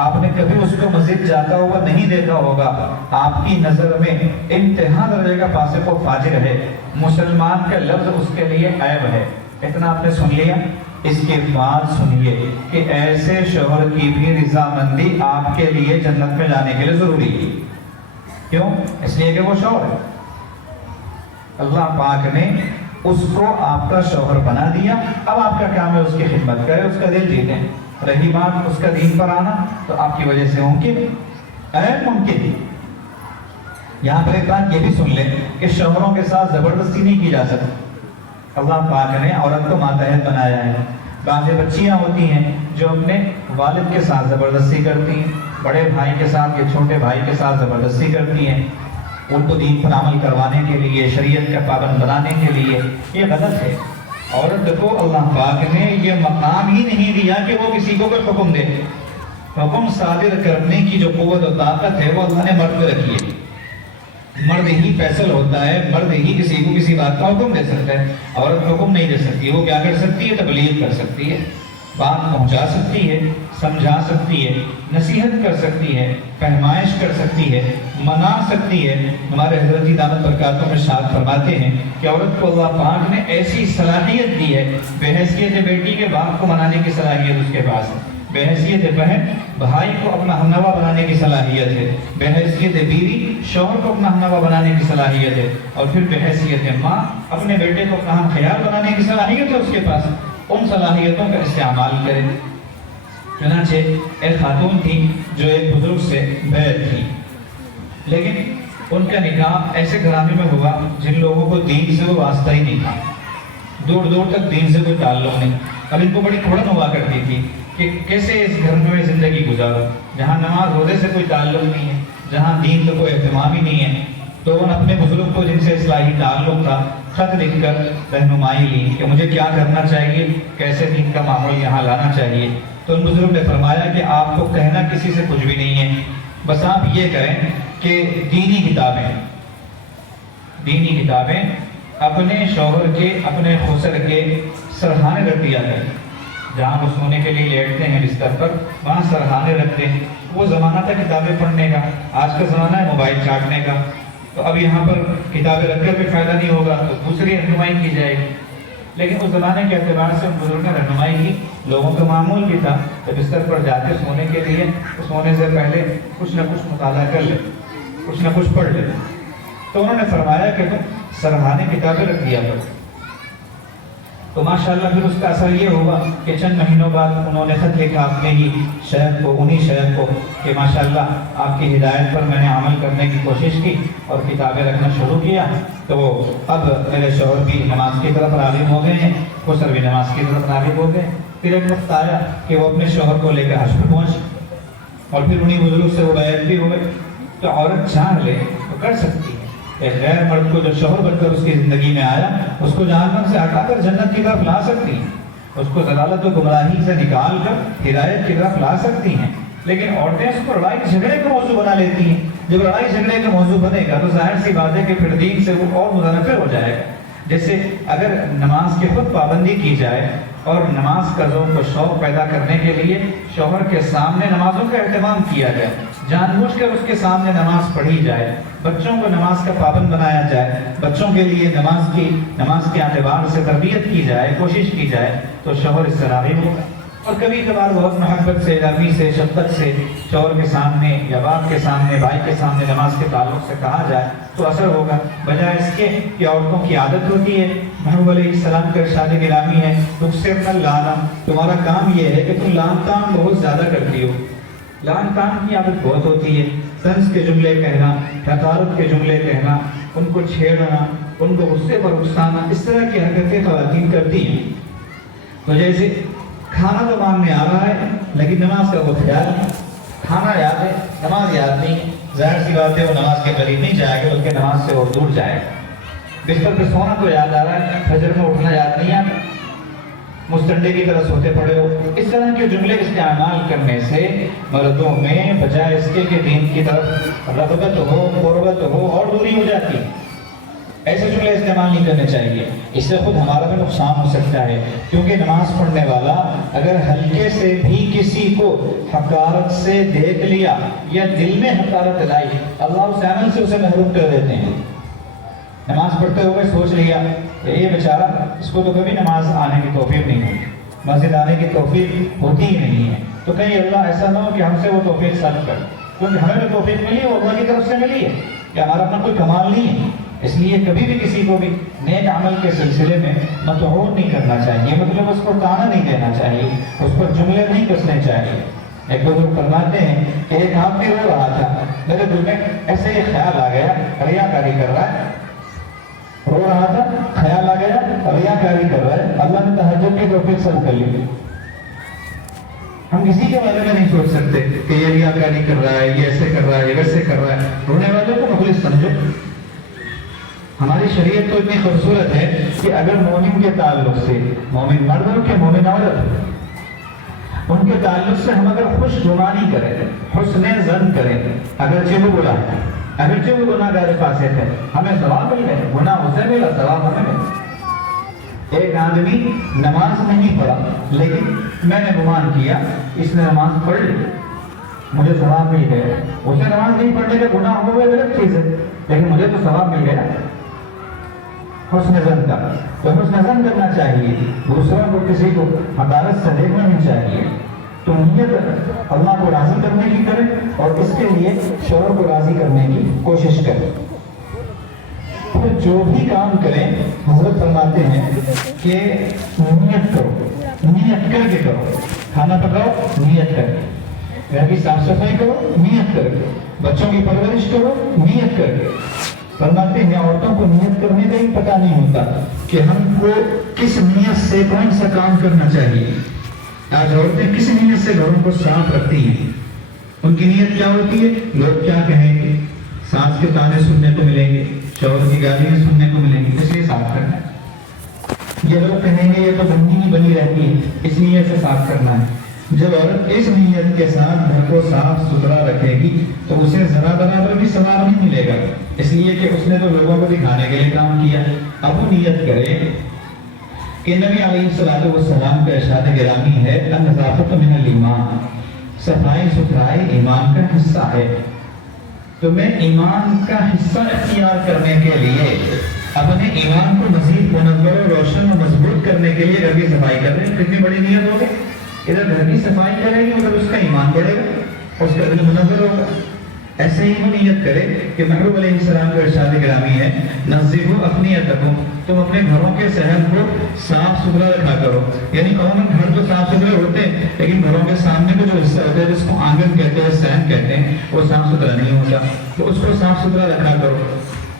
آپ نے کبھی اس کو مسجد جاتا ہوا نہیں دیکھا ہوگا، آپ کی نظر میں انتہا درجے کا فاسق و فاجر ہے، مسلمان کا لفظ اس کے لیے عیب ہے۔ اتنا آپ نے سن لیا، اس کے بعد سنیے کہ ایسے شوہر کی بھی رضامندی آپ کے لیے جنت میں جانے کے لیے ضروری ہے۔ کیوں؟ اس لیے کہ وہ شوہر ہے، اللہ پاک نے اس کو آپ کا شوہر بنا دیا، اب آپ کا کام ہے اس کی خدمت کرے، اس کا دل جیتیں۔ رہی بات اس کا دین پر آنا تو آپ کی وجہ سے ممکن ہے، ممکن۔ یہاں پر ایک بات یہ بھی سن لیں کہ شوہروں کے ساتھ زبردستی نہیں کی جا سکتی۔ اللہ پاک نے عورت کو ماتحت بنایا ہے۔ بعض بچیاں ہوتی ہیں جو اپنے والد کے ساتھ زبردستی کرتی ہیں، بڑے بھائی کے ساتھ یا چھوٹے بھائی کے ساتھ زبردستی کرتی ہیں، ان کو دین پر عمل کروانے کے لیے، شریعت کا پابند بنانے کے لیے۔ یہ غلط ہے۔ عورت کو اللہ پاک نے یہ مقام ہی نہیں دیا کہ وہ کسی کو کوئی حکم دے۔ حکم صادر کرنے کی جو قوت و طاقت ہے وہ اللہ نے مرد پہ رکھی ہے۔ مرد ہی فیصل ہوتا ہے، مرد ہی کسی کو کسی بات کا حکم دے سکتا ہے، عورت حکم نہیں دے سکتی۔ وہ کیا کر سکتی ہے؟ تبلیغ کر سکتی ہے، بات پہنچا سکتی ہے، سمجھا سکتی ہے، نصیحت کر سکتی ہے، فہمائش کر سکتی ہے، منا سکتی ہے۔ ہمارے حضرت دامت برکاتوں میں ارشاد فرماتے ہیں کہ عورت کو اللہ پاک نے ایسی صلاحیت دی ہے، بحیثیت بیٹی کے باپ کو منانے کی صلاحیت اس کے پاس ہے۔ بحیثیت بہن بھائی کو اپنا ہمنوا بنانے کی صلاحیت ہے، بحیثیت بیوی شوہر کو اپنا ہمنوا بنانے کی صلاحیت ہے، اور پھر بحیثیت ماں اپنے بیٹے کو اپنا ہم خیال بنانے کی صلاحیت ہے اس کے پاس، ان صلاحیتوں کا استعمال کرے۔ چنانچہ ایک خاتون تھی جو ایک بزرگ سے بیعت تھی، لیکن ان کا نکاح ایسے گھرانے میں ہوا جن لوگوں کو دین سے وہ واسطہ ہی نہیں تھا، دور دور تک دین سے کوئی تعلق نہیں، اور ان کو بڑی کھوڑن ہوا کرتی تھی کہ کیسے اس گھر میں زندگی گزارو جہاں نماز روزے سے کوئی تعلق نہیں ہے، جہاں دین کا کوئی اہتمام ہی نہیں ہے۔ تو انہوں نے اپنے بزرگ کو جن سے اصلاحی تعلق تھا خط لکھ کر رہنمائی لی کہ مجھے کیا کرنا چاہیے، کیسے دین کا ماحول یہاں لانا چاہیے۔ تو ان بزرگ نے فرمایا کہ آپ کو کہنا کسی سے کچھ بھی نہیں ہے، بس آپ یہ کریں کہ دینی کتابیں اپنے شوہر کے اپنے خسر کے سرہانے رکھ دیا کریں، جہاں وہ سونے کے لیے لیٹتے ہیں بستر پر وہاں سرہانے رکھتے ہیں۔ وہ زمانہ تھا کتابیں پڑھنے کا، آج کا زمانہ ہے موبائل چاٹنے کا، تو اب یہاں پر کتابیں رکھ کر بھی فائدہ نہیں ہوگا، تو دوسری رہنمائی کی جائے گی۔ لیکن اس زمانے کے اعتبار سے ان بزرگوں نے رہنمائی کی، لوگوں کا معمول بھی تھا کہ بستر پر جاتے سونے کے لیے تو سونے سے پہلے کچھ نہ کچھ مطالعہ کر لے، کچھ نہ کچھ پڑھ لے۔ تو انہوں نے فرمایا کہ تم سرہانے کتابیں رکھ دیا کرو۔ تو ماشاءاللہ پھر اس کا اثر یہ ہوا کہ چند مہینوں بعد انہوں نے خط لکھا اپنے ہی شیخ کو، انہی شیخ کو، کہ ماشاءاللہ آپ کی ہدایت پر میں نے عمل کرنے کی کوشش کی اور کتابیں رکھنا شروع کیا، تو اب میرے شوہر بھی نماز کی طرف راغب ہو گئے ہیں، خسر بھی نماز کی طرف راغب ہو گئے۔ پھر ایک وقت آیا کہ وہ اپنے شوہر کو لے کر حج پر پہنچ، اور پھر انہی بزرگ سے وہ بیعت بھی ہوئے۔ تو عورت چاہ لے تو کر سکتی ہے، ایک غیر مرد کو جو شوہر بن کر اس کی زندگی میں آیا اس کو جہنم سے ہٹا کر جنت کی طرف لا سکتی ہیں، اس کو ضلالت و گمراہی سے نکال کر ہدایت کی طرف لا سکتی ہیں۔ لیکن عورتیں اس کو لڑائی جھگڑے کا موضوع بنا لیتی ہیں۔ جب لڑائی جھگڑے کا موضوع بنے گا تو ظاہر سی بات ہے کہ پھر دین سے وہ اور متنفر ہو جائے گا۔ جیسے اگر نماز کی خود پابندی کی جائے اور نماز کا ذوق و شوق پیدا کرنے کے لیے شوہر کے سامنے نمازوں کا اہتمام کیا جائے، جان بوجھ کر اس کے سامنے نماز پڑھی جائے، بچوں کو نماز کا پابند بنایا جائے، بچوں کے لیے نماز کے اعتبار سے تربیت کی جائے، کوشش کی جائے، تو شوہر اس سے راغب ہوگا۔ اور کبھی کبھار بہت محبت سے، نرمی سے، شفقت سے شوہر کے سامنے یا باپ کے سامنے، بھائی کے سامنے نماز کے تعلق سے کہا جائے تو اثر ہوگا، بجائے اس کے کہ عورتوں کی عادت ہوتی ہے۔ محبوب علیہ السلام کا ارشاد گرامی ہے، تکثر اللانا، تمہارا کام یہ ہے کہ تم لام تام بہت زیادہ کرتی ہو۔ لام تام کی عادت بہت ہوتی ہے، طنز کے جملے کہنا، حقارت کے جملے کہنا، ان کو چھیڑنا، ان کو غصے پر اکسانا، اس طرح کی حرکتیں خواتین کرتی ہیں۔ تو جیسے کھانا تو مانگنے آ رہا ہے لیکن نماز کا وہ خیال نہیں، کھانا یاد ہے نماز یاد نہیں، ظاہر سی بات ہے وہ نماز کے قریب نہیں جائے گا بلکہ نماز سے اور دور جائے گا۔ بستر پہ سونا تو یاد آ رہا ہے، فجر میں اٹھنا یاد نہیں آتا، مستنڈے کی طرح سوتے پڑے ہو۔ اس طرح کے جملے استعمال کرنے سے مردوں میں بجائے اس کے کہ دین کی طرف رغبت ہو، قربت ہو، اور دوری ہو جاتی ہے۔ ایسے جملے استعمال نہیں کرنے چاہیے، اس سے خود ہمارا بھی نقصان ہو سکتا ہے، کیونکہ نماز پڑھنے والا اگر ہلکے سے بھی کسی کو حقارت سے دیکھ لیا یا دل میں حقارت لائی، اللہ اس عمل سے اسے محروم کر دیتے ہیں۔ نماز پڑھتے ہوئے سوچ لیا کہ یہ بیچارہ اس کو تو کبھی نماز آنے کی توفیق نہیں ہوتی، مسجد آنے کی توفیق ہوتی ہی نہیں ہے، تو کہیں اللہ ایسا نہ ہو کہ ہم سے وہ توفیق سلب کر، کیونکہ ہمیں جو توفیق ملی ہے وہ اللہ کی طرف سے ملی ہے، کہ ہمارا اپنا کوئی کمال نہیں ہے۔ اس لیے کبھی بھی کسی کو بھی نیک عمل کے سلسلے میں مطعون نہیں کرنا چاہیے، مطلب اس کو تانا نہیں دینا چاہیے، اس پر جملے نہیں کسنے چاہیے۔ ایک بزرگ فرماتے ہیں کہ ایک آدمی رو رہا تھا، میرے دل میں ایسے ہی خیال آ گیا، ریاکاری کر رہا ہے، رو رہا تھا، خیال آ گیا ریاکاری کر رہا ہے، اللہ نے تہجد کی توفیق سلب کر لی۔ ہم کسی کے بارے میں نہیں سوچ سکتے کہ یہ ریاکاری کر رہا ہے، یہ ایسے کر رہا ہے، یہ ویسے کر رہا ہے، رونے والوں کو مخلص سمجھو۔ ہماری شریعت تو اتنی خوبصورت ہے کہ اگر مومن کے تعلق سے، مومن مرد ہو کہ مومن عورت، ان کے تعلق سے ہم اگر خوش گمانی کریں، حسن ظن کریں، اگرچہ وہ برا ہے، اگرچہ وہ گناہ گار فاسق ہے، ہمیں ثواب مل گئے، گناہ اسے ملا، ثواب ہمیں ملا۔ ایک آدمی نماز نہیں پڑھا لیکن میں نے گمان کیا اس نے نماز پڑھ لی، مجھے ثواب مل گیا۔ اسے نماز نہیں پڑھنے کا گناہ ہو گیا غلط چیز ہے، لیکن مجھے تو ثواب مل گیا۔ حسن ظن کا تو حسن ظن کرنا چاہیے، دوسروں کو کسی کو حقارت سے دیکھنا نہیں چاہیے۔ تو نیت اللہ کو راضی کرنے کی کریں اور اس کے لیے شوہر کو راضی کرنے کی کوشش کریں. پھر جو بھی کام کریں حضرت فرماتے ہیں کہ نیت کرو, نیت کر کے کرو. کھانا پکاؤ نیت کر کے, گھر کی صاف صفائی کرو نیت کر کے, بچوں کی پرورش کرو نیت کر کے. فرماتے ہیں عورتوں کو نیت کرنے کا ہی پتہ نہیں ہوتا کہ ہم کو کس نیت سے کون سا کام کرنا چاہیے. آج عورتیں کس نیت سے گھروں کو صاف رکھتی ہیں, ان کی نیت کیا ہوتی ہے, لوگ کیا کہیں گے, ساس کے تانے سننے کو ملیں گے, شوہر کی گالیاں سننے کو ملیں گی, اس لیے صاف کرنا ہے. یہ لوگ کہیں گے یہ تو گندگی ہی بنی رہتی ہے, اس نیت سے صاف کرنا ہے. جب عورت اس نیت کے ساتھ گھر کو صاف ستھرا رکھے گی تو اسے ذرا برابر بھی ثواب نہیں ملے گا, اس لیے کہ اس نے تو لوگوں کو دکھانے کے لیے کام کیا. اب وہ نیت کرے کہ نبی علیہ الصلوۃ والسلام کا ارشاد گرامی ہے النظافۃ من الایمان, صفائی ستھرائی ایمان کا حصہ ہے. تو میں ایمان کا حصہ اختیار کرنے کے لیے اپنے ایمان کو مزید منور و روشن و مضبوط کرنے کے لیے گھر کی صفائی کر رہے ہیں. کتنی بڑی نیت ہوگی, ادھر گھر کی صفائی کرے گی ادھر اس کا ایمان بڑھے گا, اس کا دل منور ہوگا. ایسے ہی وہ نیت کرے کہ محبوب علیہ السلام کا ارشاد گرامی ہے نظفوا اقنیتکم, تم اپنے گھروں کے صحن کو صاف ستھرا رکھا کرو. یعنی عموماً گھر تو صاف ستھرے ہوتے ہیں لیکن گھروں کے سامنے کو جو حصہ ہوتا ہے جس کو آنگن کہتے ہیں, صحن کہتے ہیں, وہ صاف ستھرا نہیں ہوتا, تو اس کو صاف ستھرا رکھا کرو.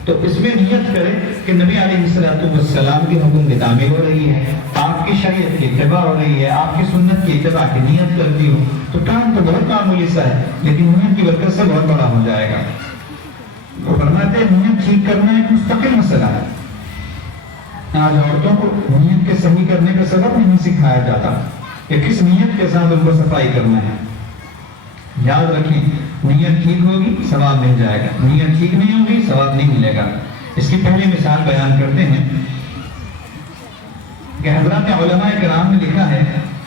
تو اس میں نیت کرے کہ نبی علیہ السلام کی حکم کی تعمیل ہو رہی ہے, آپ کی شریعت کی اتباع ہو رہی ہے, آپ کی سنت کی اتباع کی نیت کرتی ہوں, تو کام تو بہت معمولی سا ہے لیکن نیت کی برکت سے بہت بڑا ہو جائے گا. وہ فرماتے ہیں نیت ٹھیک کرنا ایک مستقل مسئلہ ہے. آج عورتوں کو نیت کے صحیح کرنے کا سبب نہیں سکھایا جاتا کہ کس نیت کے ساتھ ان کو صفائی کرنا ہے. یاد رکھیں نیت ٹھیک ہوگی ثواب مل جائے گا, نیت ٹھیک نہیں ہوگی ثواب نہیں ملے گا. اس کی پہلی مثال بیان کرتے ہیں کہ حضرات علماء کرام نے لکھا ہے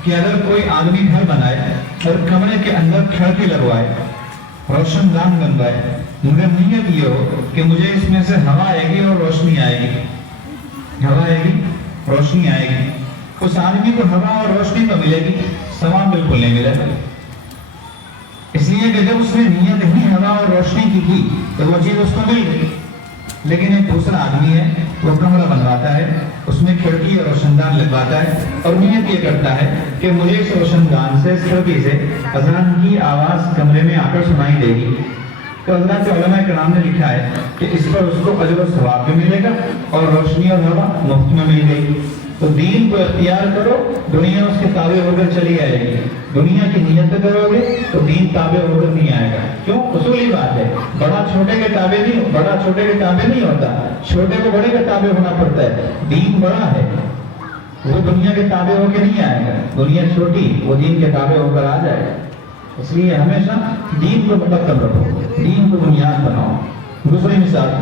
کہ اگر کوئی آدمی گھر بنائے اور کمرے کے اندر کھڑکی لگوائے, روشن دان بنوائے, مگر نیت یہ ہو کہ مجھے اس میں سے ہوا آئے گی اور روشنی آئے گی, ہوا آئے گی روشنی آئے گی, اس آدمی کو ہوا اور روشنی تو ملے گی, ثواب بالکل نہیں ملے گا. اس لیے کہ جب اس نے نیت ہی ہوا اور روشنی کی تھی تو وہ چیز اس کو مل گئی. لیکن ایک دوسرا آدمی ہے وہ کمرہ بنواتا ہے, اس میں کھڑکی اور روشن دان لگواتا ہے اور نیت یہ کرتا ہے کہ مجھے اس روشن دان سے, اس کھڑکی سے اذان کی آواز کمرے میں آ کر سنائی دے گی. تو اللہ کے علماء کرام نے لکھا ہے کہ اس پر اس کو اجر و ثواب بھی ملے گا اور روشنی اور ہوا مفت میں مل گئی. تو دین کو اختیار کرو, دنیا اس کے تابع ہو کر چلی آئے گی. دنیا کی نیت کرو گے تو دین تابع ہو کر نہیں آئے گا. کیوں؟ اصولی بات ہے, بڑا چھوٹے کے تابع نہیں, بڑا چھوٹے کے تابع نہیں ہوتا, چھوٹے کو بڑے کے تابع ہونا پڑتا ہے. دین بڑا ہے, وہ دنیا کے تابع ہو کے نہیں آئے گا. دنیا چھوٹی, وہ دین کے تابع ہو کر آ جائے گا. اس لیے ہمیشہ دین کو مقدم رکھو, دین کو بنیاد بناؤ. دوسری مثال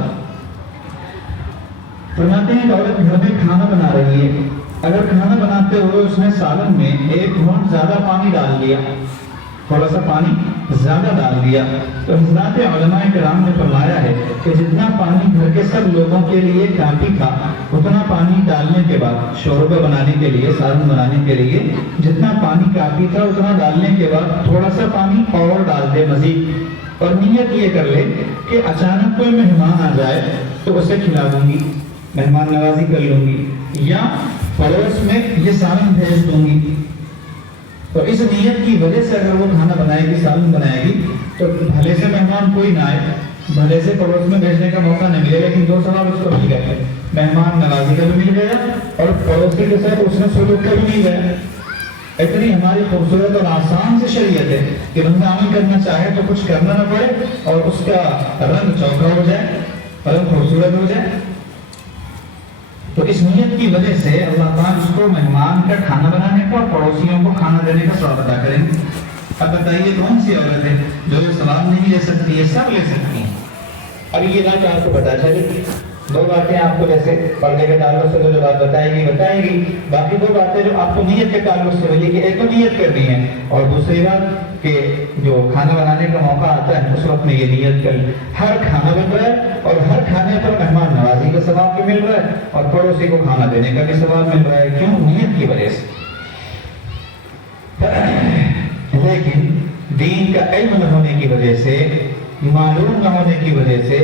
فرماتے ہیں کہ عورت گھر میں کھانا بنا رہی ہے, اگر کھانا بناتے ہوئے اس نے سالن میں ایک گھونٹ زیادہ پانی ڈال دیا, تھوڑا سا پانی زیادہ ڈال دیا, تو حضرات علماء کرام نے فرمایا ہے کہ جتنا پانی گھر کے سب لوگوں کے لیے کافی تھا اتنا پانی ڈالنے کے بعد, شوربہ بنانے کے لیے, سالن بنانے کے لیے جتنا پانی کافی تھا اتنا ڈالنے کے بعد تھوڑا سا پانی اور ڈال دے مزید, اور نیت یہ کر لے کہ اچانک کوئی مہمان آ جائے تو اسے کھلا دوں گی, مہمان نوازی کر لوں گی, یا پڑوس میں یہ سالن بھیج دوں گی. تو اس نیت کی وجہ سے اگر وہ کھانا بنائے گی, سالن بنائے گی, تو بھلے سے مہمان کوئی نہ آئے, بھلے سے پڑوس میں بھیجنے کا موقع نہیں ملے, لیکن دو ثواب اس کو مل گئے, مہمان نوازی کا بھی مل گیا اور پڑوسی کے ساتھ اس نے سلوک کا بھی مل گیا. اتنی ہماری خوبصورت اور آسان سی شریعت ہے کہ بندہ عمل کرنا چاہے تو کچھ کرنا نہ پڑے اور اس کا رنگ چوکا ہو جائے, رنگ خوبصورت ہو جائے. تو اس نیت کی وجہ سے اللہ تعالیٰ اس کو مہمان کا کھانا بنانے کا اور پڑوسیوں کو کھانا دینے کا ثواب عطا کریں گے. اب بتائیے کون سی عورت ہے جو یہ ثواب نہیں لے سکتی ہے؟ سب لے سکتی ہیں. اب یہ نہ کہ آپ کو پتا چلے, دو باتیں آپ کو جیسے پردے کے تعلق سے جو بات بتائے گی, باقی دو باتیں جو آپ کو نیت کے تعلق سے ہوئی کہ ایک تو نیت کرنی ہے, اور دوسری بات کہ جو کھانا بنانے کا موقع آتا ہے اس وقت میں یہ نیت کر لیں. ہر کھانا بن رہا ہے اور ہر کھانے پر مہمان نوازی کا ثواب بھی مل رہا ہے اور پڑوسی کو کھانا دینے کا بھی ثواب مل رہا ہے. کیوں؟ نیت کی وجہ سے. لیکن دین کا علم نہ ہونے کی وجہ سے، معلوم نہ ہونے کی وجہ سے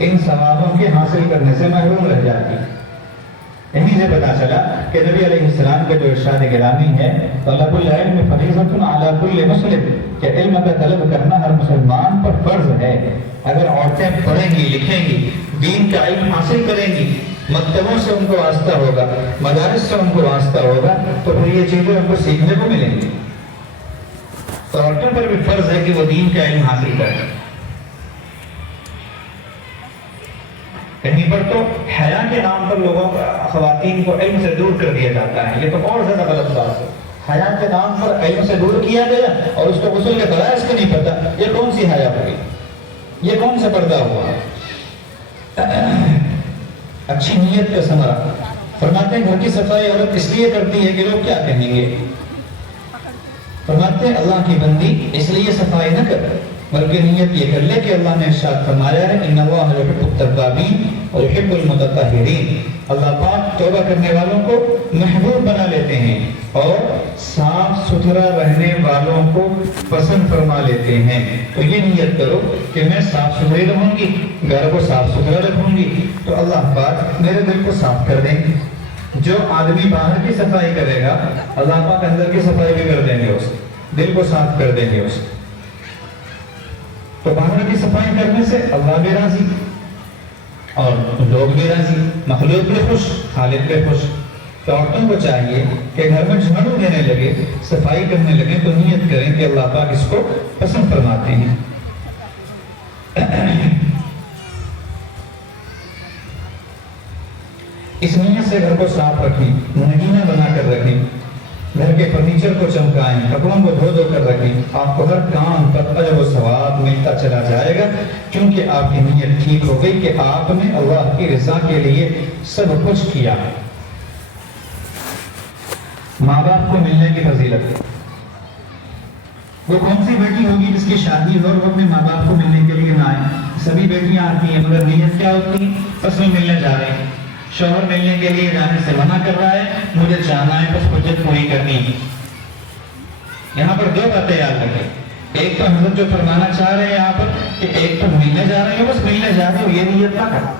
ان ثوابوں کے حاصل کرنے سے محروم رہ جاتی ہے۔ یہیں سے پتا چلا کہ نبی علیہ السلام کا جو ارشاد گرامی ہے طلب العلم فریضۃ علی کل مسلم، کہ علم کا طلب کرنا ہر مسلمان پر فرض ہے۔ اگر عورتیں پڑھیں گی، لکھیں گی، دین کا علم حاصل کریں گی، مکتبوں سے ان کو واسطہ ہوگا، مدارس سے ان کو واسطہ ہوگا، تو پھر یہ چیزیں ان کو سیکھنے کو ملیں گی۔ تو عورتوں پر بھی فرض ہے کہ وہ دین کا علم حاصل کریں۔ کہیں پر تو حیا کے نام پر لوگوں خواتین کو علم سے دور کر دیا جاتا ہے، یہ تو اور زیادہ غلط بات ہے۔ حیا کے نام پر علم سے دور کیا گیا اور اس کو غسل کے فرائض کا نہیں پتا، یہ کون سی حیا ہوئی؟ یہ کون سا پردہ ہوا؟ اچھی نیت کا ثمرہ۔ فرماتے ہیں گھر کی صفائی عورت اس لیے کرتی ہے کہ لوگ کیا کہیں گے۔ فرماتے ہیں اللہ کی بندی اس لیے صفائی نہ کر، بلکہ نیت یہ کر لے کہ اللہ نے ارشاد فرمایا ہے ان اللہ یحب التوابین ویحب المتطہرین، اللہ پاک توبہ کرنے والوں کو محبوب بنا لیتے ہیں اور صاف ستھرا رہنے والوں کو پسند فرما لیتے ہیں۔ تو یہ نیت کرو کہ میں صاف ستھری رہوں گی، گھر کو صاف ستھرا رکھوں گی، تو اللہ پاک میرے دل کو صاف کر دیں گے۔ جو آدمی باہر کی صفائی کرے گا اللہ پاک اندر کی صفائی بھی کر دیں گے، اس دل کو صاف کر دیں گے اس۔ تو باہر کی صفائی کرنے سے اللہ بھی راضی اور لوگ بھی راضی، مخلوق بھی خوش، خالق بھی خوش۔ تو عورتوں کو چاہیے کہ گھر میں جھاڑو دینے لگے، صفائی کرنے لگے تو نیت کریں کہ اللہ پاک اس کو پسند فرماتے ہیں۔ اس نیت سے گھر کو صاف رکھیں، نگینا بنا کر رکھیں، گھر کے فرنیچر کو چمکائیں، کپڑوں کو دھو دھو کر رکھیں، آپ کو ہر کام پر اجر و ثواب ملتا چلا جائے گا، کیونکہ آپ کی نیت ٹھیک ہو گئی کہ آپ نے اللہ کی رضا کے لیے سب کچھ کیا۔ ماں باپ کو ملنے کی فضیلت، وہ کون سی بیٹی ہوگی جس کی شادی ہو اور وہ اپنے ماں باپ کو ملنے کے لیے نہ آئے؟ سبھی بیٹیاں آتی ہیں، مگر نیت کیا ہوتی ہے؟ بس میں ملنے جا رہے ہیں، شوہر ملنے کے لیے جانے سے منع کر رہا ہے، مجھے جانا ہے، بس حجت پوری کرنی ہے۔ یہاں پر دو باتیں یاد رکھیں، ایک تو حضرت جو فرمانا چاہ رہے ہیں یہاں پر کہ ایک تو ملنے جا رہے ہو، بس ملنے جا رہے ہو، یہ نیت نہ کرو،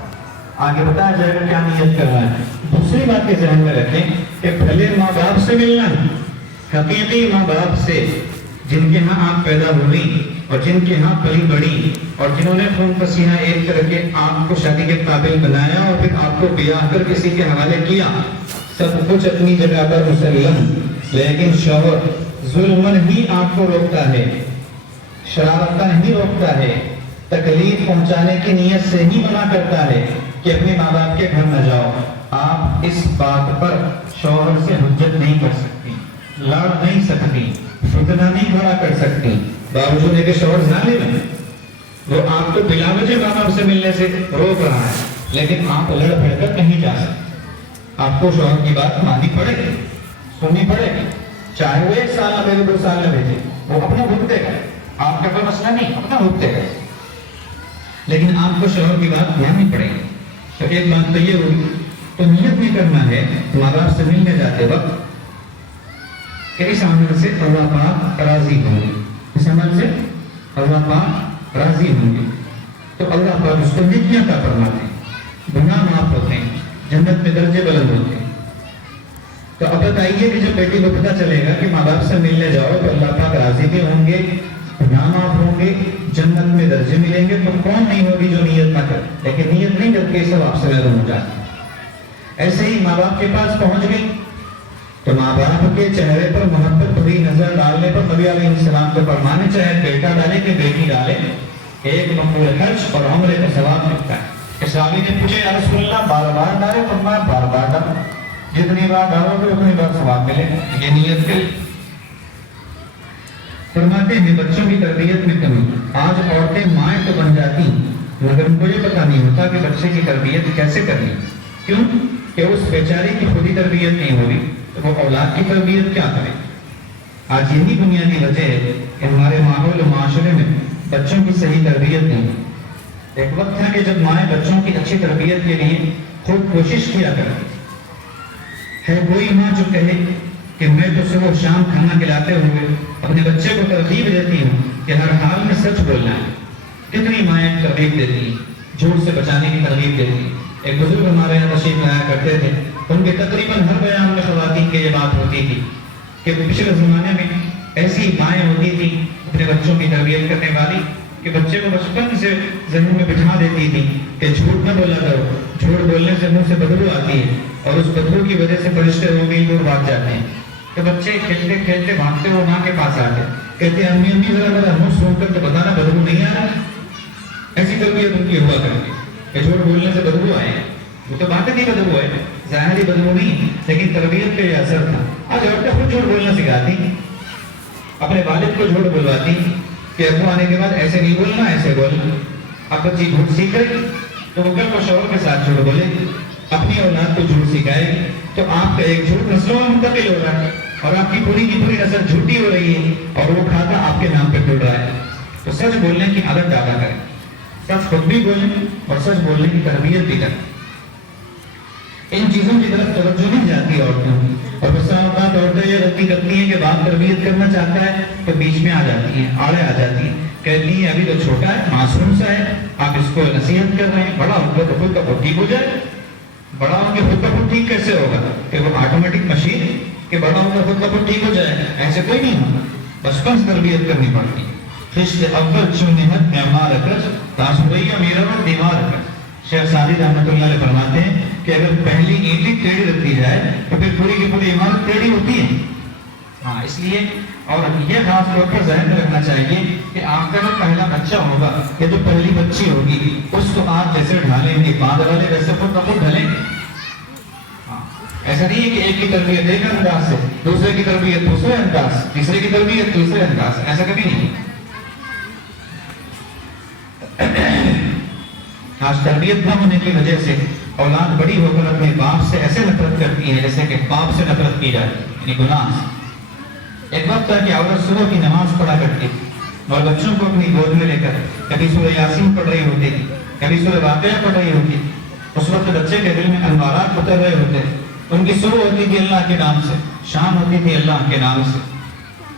آگے بتایا جائے گا کیا نیت کرنا ہے۔ دوسری بات کے ذہن میں رکھیں کہ بھلے ماں باپ سے ملنا، حقیقی ماں باپ سے جن کے ہاں آپ پیدا ہوئی اور جن کے ہاں پلی بڑی اور جنہوں نے خون پسینہ ایک کر کے آپ کو شادی کے قابل بنایا اور پھر آپ کو بیاہ کر کسی کے حوالے کیا، سب کچھ اپنی جگہ پر مسلم، لیکن شوہر ظلمن ہی آپ کو روکتا ہے، شرارتاً ہی روکتا ہے، تکلیف پہنچانے کی نیت سے ہی منع کرتا ہے کہ اپنے ماں باپ کے گھر نہ جاؤ۔ آپ اس بات پر شوہر سے حجت نہیں کر سکتی، لڑ نہیں سکتی، فتنہ نہیں کھڑا کر سکتی، باوجود ہے کہ شوہر ظالم ہے، وہ آپ کو بلا وجہ ماں باپ سے ملنے سے روک رہا ہے، لیکن آپ لڑ بھڑ کر نہیں جا سکتے۔ آپ کو شوہر کی بات ماننی پڑے گی، سننی پڑے گی، چاہے وہ 1 سال نہ بھیجے، 2 سال نہ بھیجے، وہ اپنا بھگتے گا، آپ کا کوئی مسئلہ نہیں، اپنا بھگتے گا، لیکن آپ کو شوہر کی بات ماننی پڑے گی۔ تو ایک بات تو یہ ہوئی، تو نیت نہیں کرنا ہے ماں باپ سے ملنے جاتے وقت کہ اس عمل سے اللہ پاک راضی ہوں گے، اس عمل سے اللہ پاک راضی ہوں گے، تو اللہ پاک اس کو نیکیاں عطا فرماتے ہیں، گناہ معاف ہوتے ہیں، جنت میں درجے بلند ہوتے ہیں۔ تو اب بتائیے کہ جب بیٹی کو پتہ چلے گا کہ ماں باپ سے ملنے جاؤ تو اللہ پاک راضی بھی ہوں گے، گناہ معاف ہوں گے، جنت میں درجے ملیں گے، تو کون نہیں ہوگی جو نیت نہ کرے؟ لیکن نیت نہیں کرتے یہ سب آپ سے محروم ہو جاتے ہیں۔ ایسے ہی ماں باپ کے پاس پہنچ گئی تو ماں باپ کے چہرے پر محبت بھری نظر ڈالنے پر نبی علیہ السلام کو فرمانے، چاہے بیٹا ڈالے کہ بیٹی ڈالے، ایک مقبول حج اور عمرے کا ثواب ملتا ہے۔ صحابی نے پوچھے یا رسول اللہ بار بار ڈالے؟ فرمایا بار بار ڈالو، جتنی بار ڈالو گے اتنی بار ثواب ملے گا، یہ نیت کر۔ فرماتے ہیں بچوں کی تربیت میں کمی، آج عورتیں مائیں تو بن جاتی مگر ان کو یہ پتہ نہیں ہوتا کہ بچے کی تربیت کیسے کرنی، کیوں کہ اس بیچاری کی خود ہی تربیت نہیں ہوئی تو وہ اولاد کی تربیت کیا کرے۔ آج یہی بنیادی وجہ ہے کہ ہمارے ماحول و معاشرے میں بچوں کی صحیح تربیت نہیں۔ ایک وقت تھا کہ جب مائیں بچوں کی اچھی تربیت کے لیے خود کوشش کیا کرتی ہے، وہی ماں جو کہے کہ میں تو صبح شام کھانا کھلاتے ہوئے اپنے بچے کو ترغیب دیتی ہوں کہ ہر حال میں سچ بولنا ہے. کتنی مائیں ترغیب دیتی ہیں, جھوٹ سے بچانے کی ترغیب دیتی ہیں. ایک بزرگ ہمارے یہاں تشریف لایا کرتے تھے, ان کے تقریباً ہر بیان میں خواتین کی یہ بات ہوتی تھی کہ پچھلے زمانے میں ایسی مائیں ہوتی تھی اپنے بچوں کی تربیت کرنے والی کہ بچے کو بچپن سے ذہن میں بٹھا دیتی تھی کہ جھوٹ نہ بولا کرو, جھوٹ بولنے سے منہ سے بدبو آتی ہے اور اس بدبو کی وجہ سے فرشتے رو میل دور بھاگ جاتے ہیں. تو بچے کھیلتے کھیلتے بھاگتے ہوئے ماں کے پاس آتے, کہتے ہیں امی امی ذرا میرا منہ سونکھ کر تو بتانا بدبو نہیں آ رہا. ایسی تربیت ان کی ہوا کرتی کہ جھوٹ بولنے سے بدبو آئے. وہ تو باتیں کی بدبو ہے, ظاہری بدبو نہیں, لیکن تربیت پہ یہ اثر تھا. آج عورتیں خود جھوٹ بولنا سکھاتی, اپنے والد کو جھوٹ بلواتی کہ ابو آنے کے بعد ایسے نہیں بولنا, ایسے بولنا. اب بچی جھوٹ سیکھ گئی تو وہ کل کو شوہر کے ساتھ جھوٹ بولے, اپنی اولاد کو جھوٹ سکھائے گی تو آپ کا ایک جھوٹ نسلوں میں منتقل ہو رہا ہے اور آپ کی پوری نسل جھوٹی ہو رہی ہے اور وہ کھاتا آپ کے نام پہ ٹوٹ رہا ہے. تو سچ بولنے کی عادت پیدا کریں, سچ خود بھی بولیں اور سچ بولنے کی تربیت بھی کریں. ان چیزوں کی طرف توجہ نہیں جاتی عورتوں کی, اور بسا اوقات عورتیں یہ غلطی کرتی ہیں کہ باپ تربیت کرنا چاہتا ہے تو بیچ میں آ جاتی ہیں, آڑے آ جاتی ہیں, کہتی ہیں ابھی تو چھوٹا ہے, معصوم سا ہے, آپ اس کو نصیحت کر رہے ہیں, بڑا ہو گیا تو خود کا خود ٹھیک ہو جائے. بڑا ہو کے خود کا خود ٹھیک کیسے ہوگا, کہ وہ آٹومیٹک مشین کہ بڑا ہو کر خود کا خود ٹھیک ہو جائے, ایسے کوئی نہیں ہوگا. بچپن سے تربیت کرنی پڑتی ہے. خشت اول چونہت معمار اکرج تاسویہ میرا دیوار اکرج. شیخ سعدی رحمۃ اللہ علیہ فرماتے ہیں کہ اگر پہلی اینٹ ہی ٹیڑھی رکھی جائے تو پھر پوری کی پوری عمارت ٹیڑھی ہوتی ہے. ہاں, اس لیے اور یہ خاص طور پر ذہن میں رکھنا چاہیے کہ آپ کا جو پہلا بچہ ہوگا یا جو پہلی بچی ہوگی اس کو آپ جیسے ڈھالیں گے باندھ والے ویسے خود بخود ڈھلیں گے. ایسا نہیں ہے کہ ایک کی تربیت ایک انداز سے, دوسرے کی تربیت دوسرے انداز, تیسرے کی تربیت دوسرے انداز, ایسا کبھی نہیں. آج تربیت نہ ہونے کی وجہ سے اولاد بڑی ہو کر اپنے باپ سے ایسے نفرت کرتی ہے جیسے کہ باپ سے نفرت کی جائے, یعنی گناہ سے. ایک وقت تھا کہ عورت صبح کی نماز پڑھا کرتی اور بچوں کو اپنی گود میں لے کر کبھی سورہ یاسین پڑھ رہی ہوتی, کبھی سورہ واقعہ پڑھ رہی ہوتی. اس وقت بچے کے دل میں انوارات اتر رہے ہوتے, ان کی صبح ہوتی تھی اللہ کے نام سے, شام ہوتی تھی اللہ کے نام سے.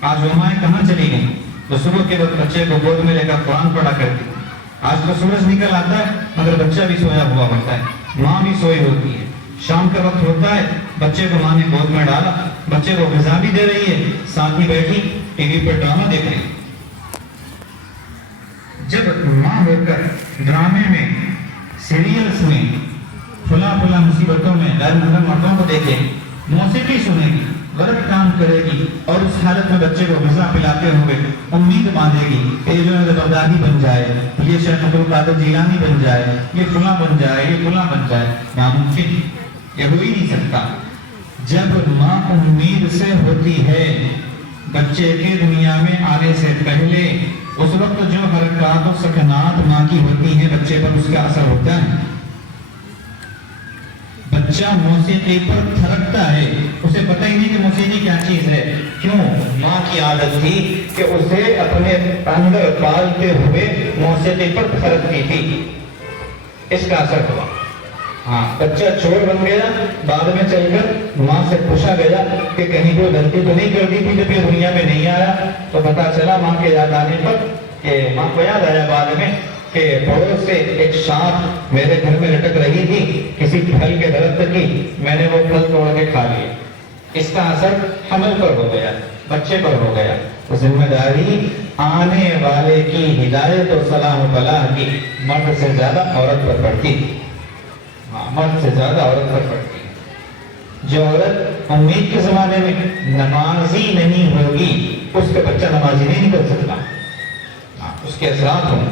آج وہ مائیں کہاں چلی گئیں تو صبح کے وقت بچے کو گود میں لے کر قرآن پڑھا کرتی. آج تو سورج نکل آتا ہے مگر بچہ بھی سویا ہوا ہوتا ہے, ماں بھی سوئی ہوتی ہے. شام کا وقت ہوتا ہے, بچے کو ماں نے گود میں ڈالا, بچے کو غذا بھی دے رہی ہے, ساتھ ہی بیٹھی ٹی وی پر ڈرامہ دیکھ رہی. جب ماں ہو کر ڈرامے میں, سیریلز میں, پھلا پھلا مصیبتوں میں غیر محرم مردوں کو دیکھے, موسیقی سنے گی, غلط کام کرے گی اور اس حالت میں بچے کو غذا پلاتے ہوئے امید باندھے گی کہ یہ جو ہے بغدادی بن جائے, یہ شیخ عبد القادر جیلانی بن جائے, یہ فلاں بن جائے, یہ فلاں بن جائے. ناممکن, یہ ہو ہی نہیں سکتا. جب ماں امید سے ہوتی ہے بچے کے دنیا میں آنے سے پہلے, اس وقت جو حرکات و سکنات ماں کی ہوتی ہیں بچے پر اس کا اثر ہوتا ہے. بچہ موسیقی پر تھرکتا ہے, اسے پتہ ہی نہیں کہ موسیقی کیا چیز ہے. کیوں؟ ماں کی عادت تھی کہ اسے اپنے اندر پالتے ہوئے موسیقی پر تھرکتی تھی, اس کا اثر ہوا. ہاں, بچہ چور بن گیا, بعد میں چل کر ماں سے پوچھا گیا کہ کہیں کوئی غلطی تو نہیں کر دی تھی جب یہ دنیا میں نہیں آیا, تو پتا چلا ماں کے یاد آنے پر کہ ماں کو یاد آیا بعد میں کہ پڑوس سے ایک شاخ میرے گھر میں لٹک رہی تھی کسی پھل کے درخت کی, میں نے وہ پھل توڑ کے کھا لیے. اس کا اثر حمل پر ہو گیا, بچے پر ہو گیا. ذمہ داری آنے والے کی ہدایت و صلاح و فلاح کی مرد سے زیادہ عورت پر پڑتی. مرد سے زیادہ عورت پر پڑتی. جو عورت امید کے زمانے میں نمازی نہیں ہوگی اس کا بچہ نمازی نہیں نکل سکتا, اس کے اثرات ہوں.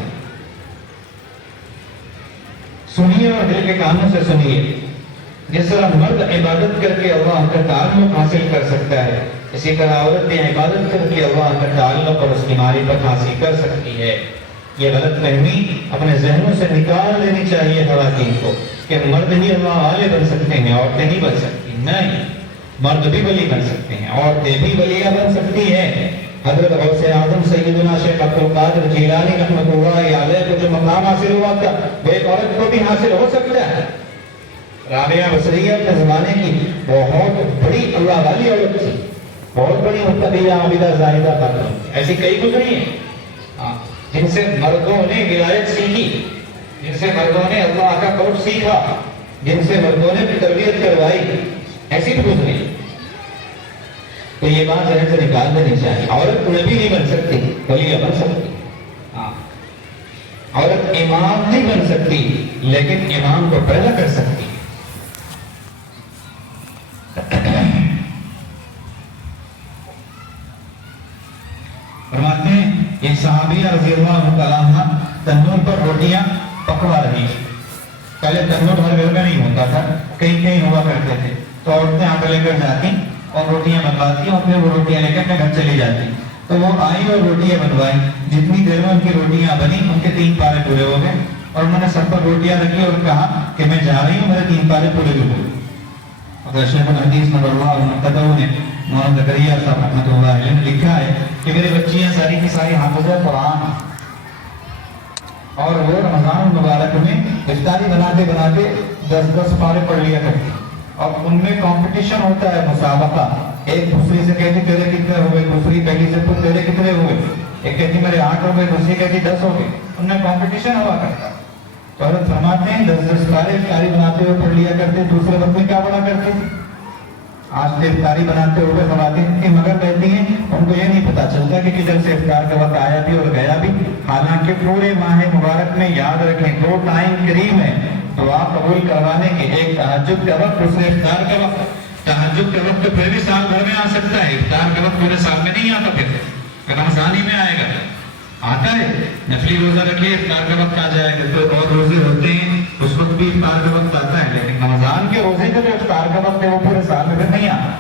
سنیے اور دل کے کانوں سے سنیے. جس طرح مرد عبادت کر کے اللہ کا تعلق حاصل کر سکتا ہے, اسی طرح عورت بھی عبادت کر کے اللہ کا تعلق اور اس کی معرفت حاصل کر سکتی ہے. یہ غلط فہمی اپنے ذہنوں سے نکال لینی چاہیے خواتین کو کہ مرد ہی اللہ والے بن سکتے ہیں, عورتیں نہیں بن سکتی. نہیں, مرد بھی ولی بن سکتے ہیں, عورتیں بھی ولیہ بن سکتی ہیں. حضرت غوث اعظم سیدنا شیخ عبد القادر جیلانی رحمۃ اللہ علیہ کو جو مقام حاصل ہوا تھا وہ ایک عورت کو بھی حاصل ہو سکتا ہے. رابعہ بصریہ کے زمانے کی بہت بڑی اللہ والی عورت تھی, بہت بڑی متقیہ عابدہ زاہدہ خاتون، ایسی کئی گزری ہیں جن سے مردوں نے ولایت سیکھی، جن سے مردوں نے اللہ کا خوف سیکھا، جن سے مردوں نے تربیت کروائی، ایسی بھی گزری۔ تو یہ بات ذہن سے نکال دینی چاہیے۔ عورت نبی نہیں بن سکتی، ولیہ بن سکتی، عورت امام نہیں بن سکتی لیکن امام کو پیدا کر سکتی۔ فرماتے ہیں یہ صحابیہ رضی اللہ تعالیٰ عنہ تنور پر روٹیاں پکوا رہی، پہلے تنور ہر گھر میں نہیں ہوتا تھا، کہیں کہیں ہوا کرتے تھے، تو عورتیں آٹا لے کر جاتی اور روٹیاں بنواتی اور پھر وہ روٹیاں لے کر اپنے گھر چلی جاتی۔ تو وہ آئی اور روٹیاں بنوائی، جتنی دیر میں ان کی روٹیاں بنی ان کے 3 پارے پورے ہو گئے، اور انہوں نے سب پر روٹیاں رکھی اور کہا کہ میں جا رہی ہوں، میرے 3 پارے پورے بھی ہوئے۔ اور شیخ الحدیث نبی اللہ المقتدو نے مولانا زکریا صاحب رحمۃ اللہ علیہ نے لکھا ہے کہ میری بچیاں ساری کی ساری حافظہ قرآن ہیں، اور وہ رمضان المبارک میں افطاری بناتے بناتے 10 پارے پڑھ لیا کرتی، اور ان میں کمپٹیشن ہوتا ہے، مسابقہ، ایک دوسری سے کہتی تیرے کتنے ہوئے، دوسری پہلی سے پوچھ تیرے کتنے ہوئے، ایک کہتی میرے 8 ہو گئے، دوسری کہتی 10 ہو گئے، ان میں کمپٹیشن ہوا کرتا۔ تو حضرت فرماتے ہیں 10 پارے افطاری بناتے ہوئے پڑھ لیا کرتے، دوسرے وقت میں کیا پڑھا کرتے؟ آج سے افطاری بناتے ہوئے خواتین کی مگر رہتی ہیں، ان کو یہ نہیں پتا چلتا کہ کدھر سے افطار کا وقت آیا بھی اور گیا بھی، حالانکہ پورے ماہ مبارک میں یاد رکھیں 2 ٹائم کریم ہے دعا قبول کروانے کے، ایک تہجد کا وقت، دوسرے افطار کا وقت۔ تہجد کا وقت تو پھر بھی سال بھر میں آ سکتا ہے، افطار کا وقت پورے سال میں نہیں آتا، پھر رمضان ہی میں آئے گا، آتا ہے نفلی روزہ رکھیے افطار کا وقت آ جائے گا، تو اور روزے ہوتے ہیں اس وقت بھی افطار کا وقت آتا ہے، لیکن رمضان کے روزے کا جو افطار کا وقت ہے وہ پورے سال میں پھر نہیں آتا۔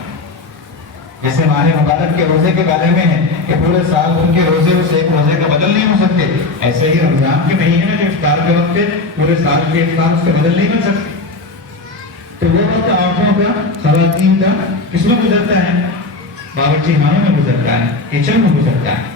جیسے ماہ مبارک کے روزے کے بارے میں ہے کہ پورے سال ان کے روزے اس ایک روزے کا بدل نہیں ہو سکتے، ایسے ہی رمضان کے مہینے میں جو افطار کا وقت ہے پورے سال کے افطار اس کا بدل نہیں بن سکتے۔ تو وہ وقت عورتوں کا، خواتین کا کس میں گزرتا ہے؟ باورچی خانے میں گزرتا ہے، کچن میں گزرتا ہے۔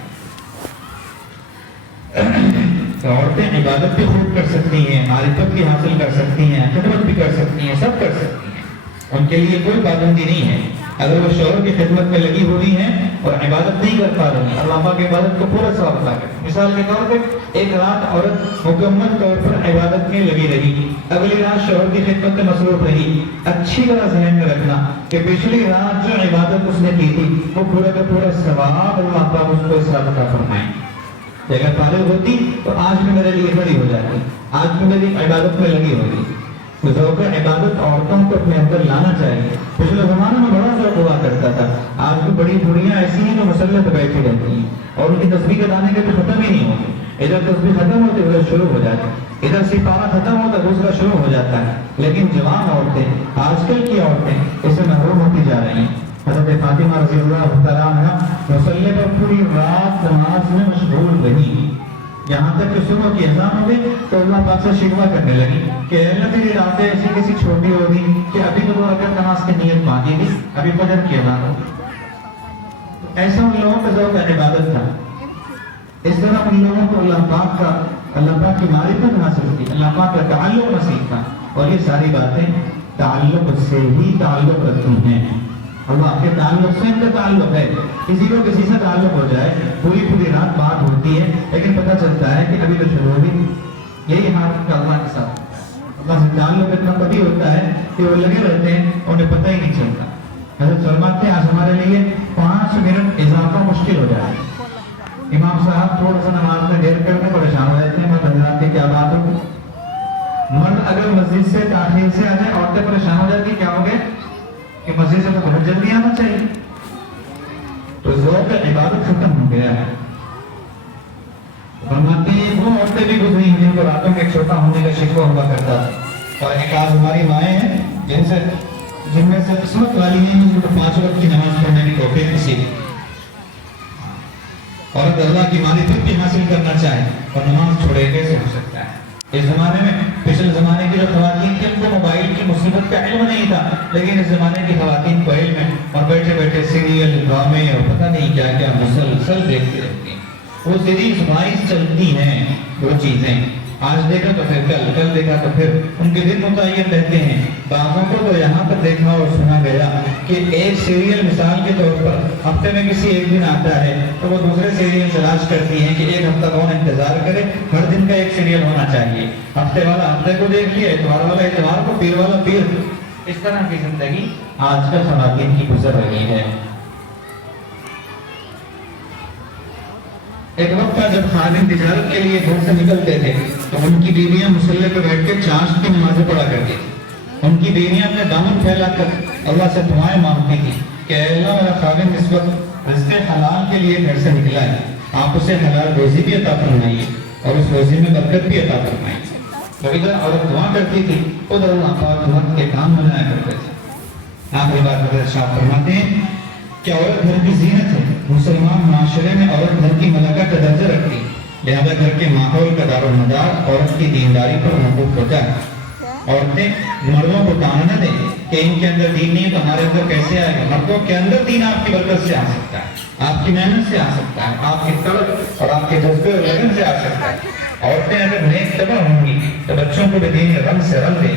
تو عورتیں عبادت بھی خوب کر سکتی ہیں، معرفت بھی حاصل کر سکتی ہیں، خدمت بھی کر سکتی ہیں، سب کر سکتی ہیں، ان کے لیے کوئی پابندی نہیں ہے۔ اگر وہ شوہر کی خدمت میں لگی ہوئی ہیں اور عبادت نہیں کر پا رہی ہیں، اللہ پاک کی عبادت کو پورا ثواب عطا کرے۔ مثال کے طور پہ ایک رات عورت مکمل طور پر عبادت میں لگی رہی، اگلی رات شوہر کی خدمت میں مصروف رہی، اچھی طرح ذہن میں رکھنا کہ پچھلی رات جو عبادت اس نے کی تھی وہ پورا کا پورا ثواب اللہ پاک اس کو اس رات عطا فرمائیں۔ اگر فارغ ہوتی تو آج بھی میرے لیے کھڑی ہو جاتی، آج بھی میری عبادت میں لگی ہوگی۔ تو ذوق عبادت عورتوں کو اپنے اندر لانا چاہیے۔ پچھلے زمانے میں بڑا ذوق ہوا کرتا تھا، آج بھی بڑی بڑیاں ایسی ہیں جو مسلح پہ بیٹھی رہتی ہیں اور ان کی تسبیح کے دانے کے تو ختم ہی نہیں ہوتے، ادھر تسبیح ختم ہوتی ادھر شروع ہو جاتی، ادھر سے پارا ختم ہوتا دوسرا شروع ہو جاتا ہے۔ لیکن جوان عورتیں، آج کل کی عورتیں اس سے محروم ہوتی جا رہی ہیں۔ حضرت فاطمہ رضی اللہ تعالیٰ عنہ مصلی پر پوری رات نماز میں مشغول رہی، یہاں تک کہ صبح کی اذان ہو گئی تو اللہ پاک سے شکوہ کرنے لگی کہ اللہ تیری راتیں ایسی کیسی چھوٹی ہوگی کہ ابھی تو 2 رکعت نماز کی نیت باندھی تھی، ابھی فجر کی اذان ہو گئی۔ ایسا ان لوگوں کا ذوق عبادت تھا، اس طرح ان لوگوں کو اللہ پاک کی معرفت حاصل تھی، اللہ پاک کا تعلق نصیب تھا، اور یہ ساری باتیں تعلق سے ہی تعلق رکھتی ہیں، اللہ کے تعلق سے ان کا تعلق ہے۔ کسی کو کسی سے تعلق ہو جائے، پوری رات بات ہوتی ہے لیکن پتہ چلتا ہے کہ ابھی تو شروع ہوگی، یہی حال کا اللہ کے ساتھ اللہ سے تعلق اتنا کبھی ہوتا ہے کہ وہ لگے رہتے ہیں، انہیں پتہ ہی نہیں چلتا۔ حضرت فرماتے ہیں آج ہمارے لیے 5 منٹ اضافہ مشکل ہو جائے، امام صاحب تھوڑا سا نماز میں دیر کرنے پریشان ہو جاتے ہیں، حضرات کی کیا بات ہوگی، مرد اگر مسجد سے تاخیر سے آ جائے عورتیں پریشان ہو جاتی، کیا ہو گئے کہ مسجد سے تو بہت جلدی آنا چاہیے۔ تو ذوق عبادت ختم ہو گیا ہے۔ فرماتے ہیں وہ عورتیں بھی گزری ہیں جن کو راتوں میں چھوٹا ہونے کا شکوہ ہوا کرتا، اور ایک آدھ ہماری مائیں ہیں جن میں سے قسمت والی ہیں جن کو 5 وقت کی نماز پڑھنے کی توفیق نصیب۔ اور اللہ کی معرفت بھی حاصل کرنا چاہے اور نماز چھوڑے کیسے ہو سکتا ہے؟ اس زمانے میں، پچھلے زمانے کی جو خواتین تھیں ان کو موبائل کی مصیبت کا علم نہیں تھا، لیکن اس زمانے کی خواتین کو علم ہے اور بیٹھے بیٹھے سیریل، ڈرامے اور پتہ نہیں کیا کیا مسلسل دیکھتی رہتی ہیں۔ وہ سیریز وائز چلتی ہیں وہ چیزیں، آج دیکھا تو پھر کل، کل دیکھا تو پھر، ان کے دن متعین رہتے ہیں۔ بعضوں کو تو یہاں پر دیکھا اور سنا گیا کہ ایک سیریل مثال کے طور پر ہفتے میں کسی ایک دن آتا ہے تو وہ دوسرے سیریل تلاش کرتی ہیں کہ ایک ہفتہ کون انتظار کرے، ہر دن کا ایک سیریل ہونا چاہیے، ہفتے والا ہفتے کو دیکھ لیا، اتوار والا اتوار کو، پیر والا پیر۔ اس طرح کی زندگی آج کل خواتین کی گزر رہی ہے۔ ایک وقت تھا جب خادم تجارت کے لیے گھر سے نکلتے تھے تو ان کی بیویاں مصلے پہ بیٹھ کے چاشت کی نمازیں پڑھا کرتی تھی۔ ان کی بیویاں اپنے دامن پھیلا کر اللہ سے دعائیں مانگتی تھی کہ اے اللہ میرا خادم اس وقت رزق حلال کے لیے گھر سے نکلا ہے، آپ اسے حلال روزی بھی عطا فرمائیے اور اس روزی میں برکت بھی عطا فرمائیے۔ جب ادھر عورت دعا کرتی تھی ادھر اللہ پاک مرد کے کام بنایا کرتے تھے۔ آخری بات حضرت شاہ فرماتے ہیں کہ عورت گھر کی زینت ہے، مسلمان معاشرے میں عورت گھر کی ملکہ کا درجہ رکھتی ہے، لہذا گھر کے ماحول کا دار و مدار عورت کی دینداری پر موقوف ہوتا ہے۔ عورتیں مردوں کو تانا نہ دیں کہ ان کے اندر دین نہیں ہے تو ہمارے اندر کیسے آئے گا۔ مردوں کے اندر دین آپ کی برکت سے آ سکتا ہے، آپ کی محنت سے آ سکتا ہے، آپ کی طلب اور آپ کے جذبے اور لگن سے آ سکتا ہے۔ عورتیں اگر نیک طبع ہوں گی تو بچوں کو بھی دین رنگ سے رنگ دیں۔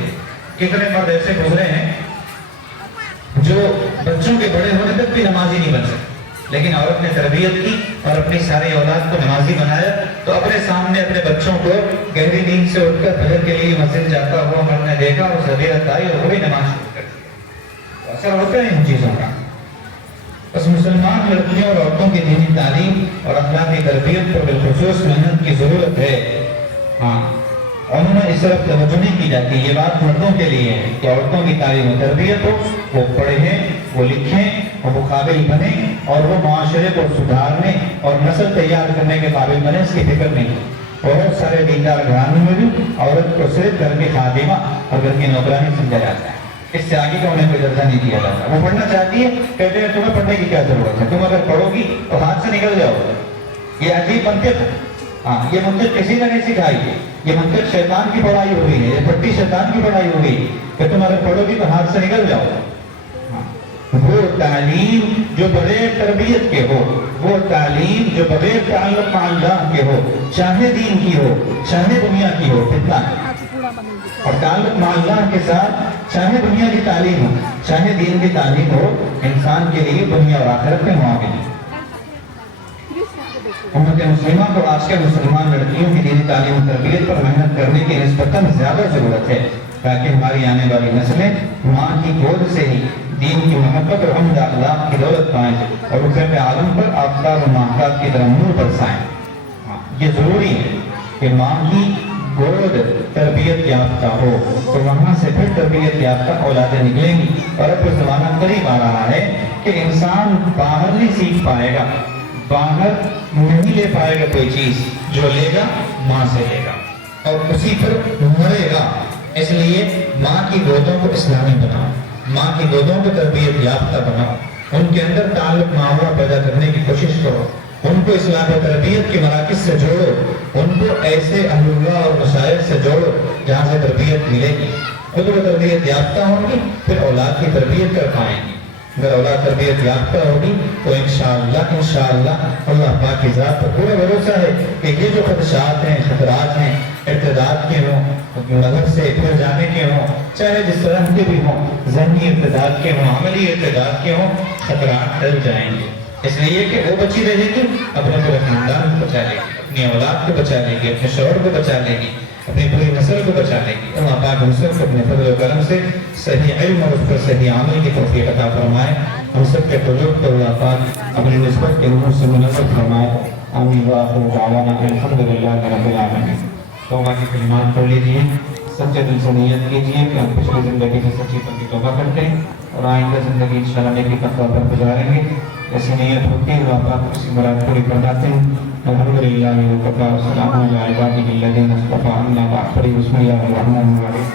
کتنے مرد ایسے گزرے ہیں جو بچوں کے بڑے ہونے تک بھی نمازی نہیں بن سکتے، لیکن عورت نے تربیت کی اور اپنی ساری اولاد کو نمازی بنایا تو اپنے سامنے اپنے بچوں کو گہری نیند سے اٹھ کر فجر کے لیے مسجد جاتا ہوا مرد نے دیکھا اور ضرورت آئی اور وہی نماز شروع کر دی۔ اثر ہوتا ہے ان چیزوں کا۔ بس مسلمان لڑکیوں اور عورتوں کی دینی تعلیم اور اخلاقی تربیت پر بالخصوص محنت کی ضرورت ہے۔ ہاں، عموماً اس طرف توجہ نہیں کی جاتی، یہ بات مردوں کے لیے ہے کہ عورتوں کی تعلیم و تربیت ہو، وہ پڑھیں، وہ لکھیں، وہ قابل بنیں اور وہ معاشرے کو سدھارنے اور نسل تیار کرنے کے قابل بنے، اس کی فکر نہیں۔ بہت سارے دیندار گھرانوں میں بھی عورت کو صرف گھر کی خادمہ اور گھر کی نوکرانی سمجھا جاتا ہے، اس سے آگے کا انہیں کوئی درجہ نہیں دیا جاتا۔ وہ پڑھنا چاہتی ہے، کہتے ہیں تمہیں پڑھنے کی کیا ضرورت ہے، تم اگر پڑھو گی تو ہاتھ سے نکل جاؤ گے۔ یہ عجیب منطق ہے۔ ہاں، یہ منطق کسی نے نہیں سکھائی ہے، یہ منطق شیطان کی پڑھائی ہو گئی ہے، یہ پٹی شیطان کی پڑھائی ہو گئی کہ تم اگر پڑھو گی تو ہاتھ سے نکل جاؤ۔ وہ تعلیم جو بغیر تربیت کے ہو، وہ تعلیم جو بغیر تعلق مع اللہ کے ہو، چاہے دین کی ہو چاہے دنیا کی ہو، فتنہ ہے۔ اور تعلق مع اللہ کے ساتھ چاہے دنیا کی تعلیم ہو چاہے دین کی تعلیم ہو، انسان کے لیے دنیا اور آخرت میں معاون ہے۔ امت مسلمہ کو آج کے مسلمان لڑکیوں کی دینی تعلیم و تربیت پر محنت کرنے کی نسبتاً زیادہ ضرورت ہے تاکہ ہماری آنے والی نسلیں ماں کی گود سے ہی دین کی محبت اور عمدہ اخلاق کی دولت پائیں اور رفعت عالم پر آفتاب و ماہتاب کی طرح نور برسائیں۔ یہ ضروری ہے کہ ماں کی گود تربیت یافتہ ہو تو وہاں سے پھر تربیت یافتہ اولادیں نکلیں گی۔ اور اب وہ زمانہ قریب آ رہا ہے کہ انسان باہر نہیں سیکھ پائے گا، باہر نہیں لے پائے گا کوئی چیز، جو لے گا ماں سے لے گا اور اسی پر مرے گا۔ اس لیے ماں کی گودوں کو اسلامی بناؤ، ماں کی گودوں کو تربیت یافتہ بناؤ، ان کے اندر تعلق معاورہ پیدا کرنے کی کوشش کرو، ان کو اصلاح و تربیت کے مراکز سے جوڑو، ان کو ایسے اہل اللہ اور مشائخ سے جوڑو جہاں سے تربیت ملے گی۔ خود وہ تربیت یافتہ ہوں گی پھر اولاد کی تربیت کر پائیں گی۔ اگر اولاد تربیت یافتہ ہوگی تو انشاءاللہ اللہ پاک کی ذات پر پورا بھروسہ ہے کہ یہ جو خدشات ہیں، خطرات ہیں، ارتداد کے ہوں، مذہب سے پھر جانے کے ہوں، چاہے جس طرح کے بھی ہوں، ذہنی ارتداد کے ہوں، عملی ارتداد کے ہوں، خطرات ٹل جائیں گے۔ اس لیے کہ وہ بچی رہے گی، اپنے پورے خاندان کو بچا لے گی، اپنی اولاد کو بچا لے گی، اپنے شوہر کو بچا لے گی، اپنی پوری نسل کو بچا لے گی۔ اللہ پاک ہم سب کو اپنے فضل و کرم سے صحیح علم اور اس پر صحیح عمل کی توفیق عطا فرمائے۔ ہم سب کے قلوب کو اللہ پاک اپنی نسبت کے نور سے منور فرمائے۔ آمین وآخر دعوانا الحمدللہ رب العالمین۔ توبہ کی کلمات پڑھ لیجیے، سچے دل سے نیت کیجیے کہ ہم پچھلی زندگی سے سچی پکی توبہ کرتے ہیں اور آئندہ زندگی انشاءاللہ نیکی تقویٰ پر گزاریں گے۔ ایسی نیت ہوتی ہے اللہ پاک اسی مراد پوری فرماتے ہیں۔ الحمدللہ وکفیٰ وسلام علی عبادہ الذین اصطفیٰ اما بعد۔ بسم اللہ الرحمن الرحیم۔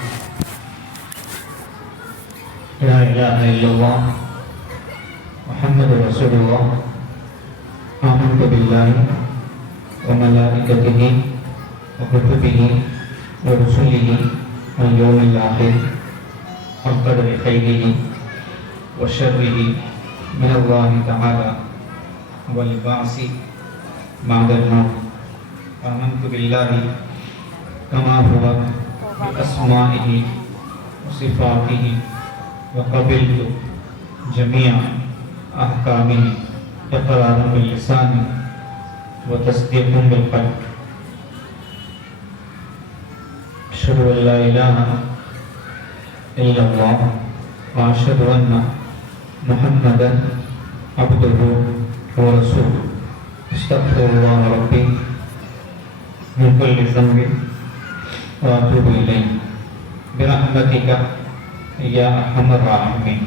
لا الہ الا اللہ محمد رسول اللہ۔ آمنت باللہ وملائکتہ وکتبہ ورسلہ والیوم الآخر والقدر خیرہ وشرہ من اللہ تعالی والبعث بعد الموت۔ آمنت باللہ کما أسمائه وصفاته وقبلت جميع أحكامه إقرارا باللسان وتصديق بالقلب أشهد أن لا إله إلا الله وأشهد أن محمدا عبده ورسوله استغفر الله ربي من كل ذنب وأتوب إليه برحمتك يا أرحم الراحمين.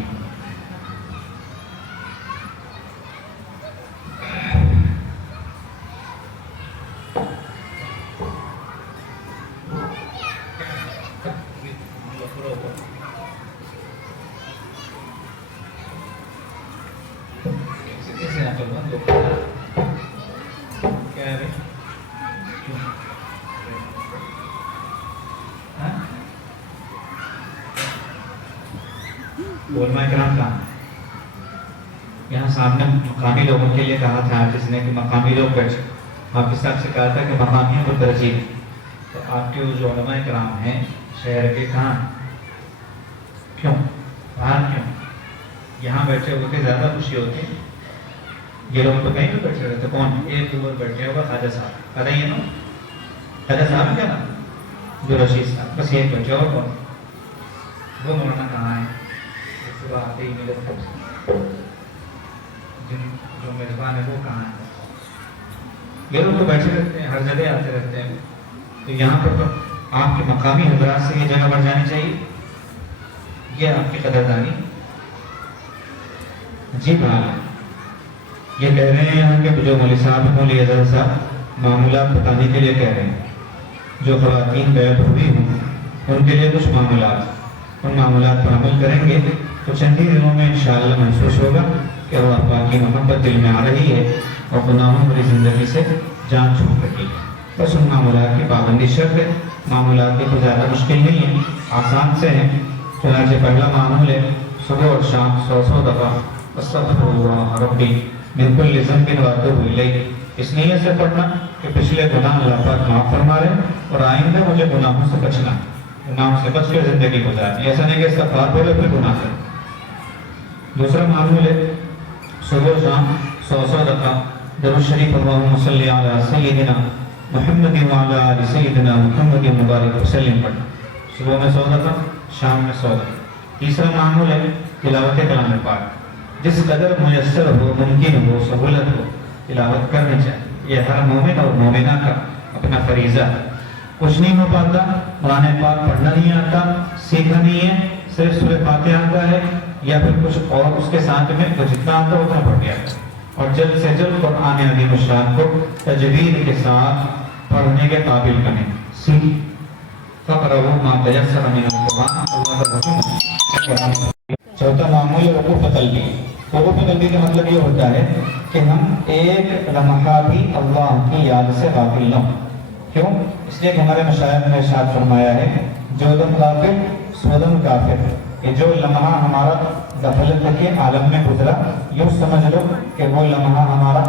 علماء کرام کا یہاں سامنے مقامی لوگوں کے لیے کہا تھا جس نے کہ مقامی لوگ بیٹھے، حافظ صاحب سے کہا تھا کہ مقامیوں کو ترجیح، تو آپ کے جو علماء کرام ہیں شہر کے کہاں کیوں باہر کیوں یہاں بیٹھے ہوتے زیادہ خوشی ہوتی؟ یہ لوگ تو کہیں بھی بیٹھے رہتے، کون ایک اوپر بیٹھے ہوگا خواجہ صاحب، پتہ ہی ہے نا خواجہ صاحب کیا نا جو رشید صاحب، بس ایک بیٹھے اور کون وہ مولانا کہاں ہے صبح آتے ہی ملے جو میزبان ہے وہ کہاں ہے؟ یہ لوگ تو بیٹھے رہتے ہیں ہر جگہ آتے رہتے ہیں، تو یہاں پر تو آپ کے مقامی حضرات سے یہ جگہ بڑھ جانی چاہیے، یہ آپ کی قدردانی جی بات ہے. یہ کہہ رہے ہیں یہاں کے جو مولوی صاحب مولوی اظہر صاحب معاملات بتانے کے لیے کہہ رہے ہیں، جو خواتین بیعت ہوئی ہوں ان کے لیے کچھ معاملات، ان معاملات پر عمل کریں گے تو چند ہی دنوں میں انشاءاللہ محسوس ہوگا کہ اللہ پاک کی محبت دل میں آ رہی ہے اور گناہوں بری زندگی سے جان چھوٹ رہی ہے. بس ان معاملات کی پابندی شرط ہے، معاملات کی کوئی زیادہ مشکل نہیں ہے، آسان سے ہیں. چنانچہ پہلا معمول ہے صبح اور شام 100 دفعہ استغفر اللہ ربی من کل ذنب واتوب الیہ، اس نیت سے پڑھنا کہ پچھلے گناہ اللہ پاک معاف فرما رہے اور آئندہ مجھے گناہوں سے بچنا، گناہوں سے بچ کر زندگی گزارنی، ایسا نہیں کہ استغفار بولے پھر گناہ کرے. دوسرا معمول ہے صبح و شام 100 دفعہ درود شریف اللہم صلی علی سیدنا محمد وعلی آل سیدنا محمد مبارک وسلم پڑھنا، صبح میں 100 دفعہ شام میں 100 دفعہ. تیسرا معمول ہے تلاوت کلام پاک، جس قدر میسر ہو ممکن ہو سہولت ہو تلاوت کرنی چاہیے، یہ ہر مومن اور مومنہ کا اپنا فریضہ ہے. کچھ نہیں ہو پاتا، قرآن پاک پڑھنا نہیں آتا، سیکھنا نہیں ہے، صرف سورہ فاتحہ آتا ہے یا پھر کچھ اور اس کے ساتھ میں تو جتنا آتا ہے اتنا پڑھ گیا. اور جلد سے جلد قرآن عظیم الشان کو تجوید کے ساتھ پڑھنے کے قابل بنے. فقرؤوا ما تيسر من القرآن. چوتھا معمول ہے وقوف قلبی. وقوف قلبی کا مطلب یہ ہوتا ہے کہ ہم ایک لمحہ بھی اللہ کی یاد سے غافل نہ ہوں. کیوں؟ اس لیے کہ ہمارے مشائخ نے ارشاد فرمایا ہے جو دم غافل سو دم کافر. یہ جو لمحہ ہمارا غفلت کے عالم میں گزرا، یوں سمجھ لو کہ وہ لمحہ ہمارا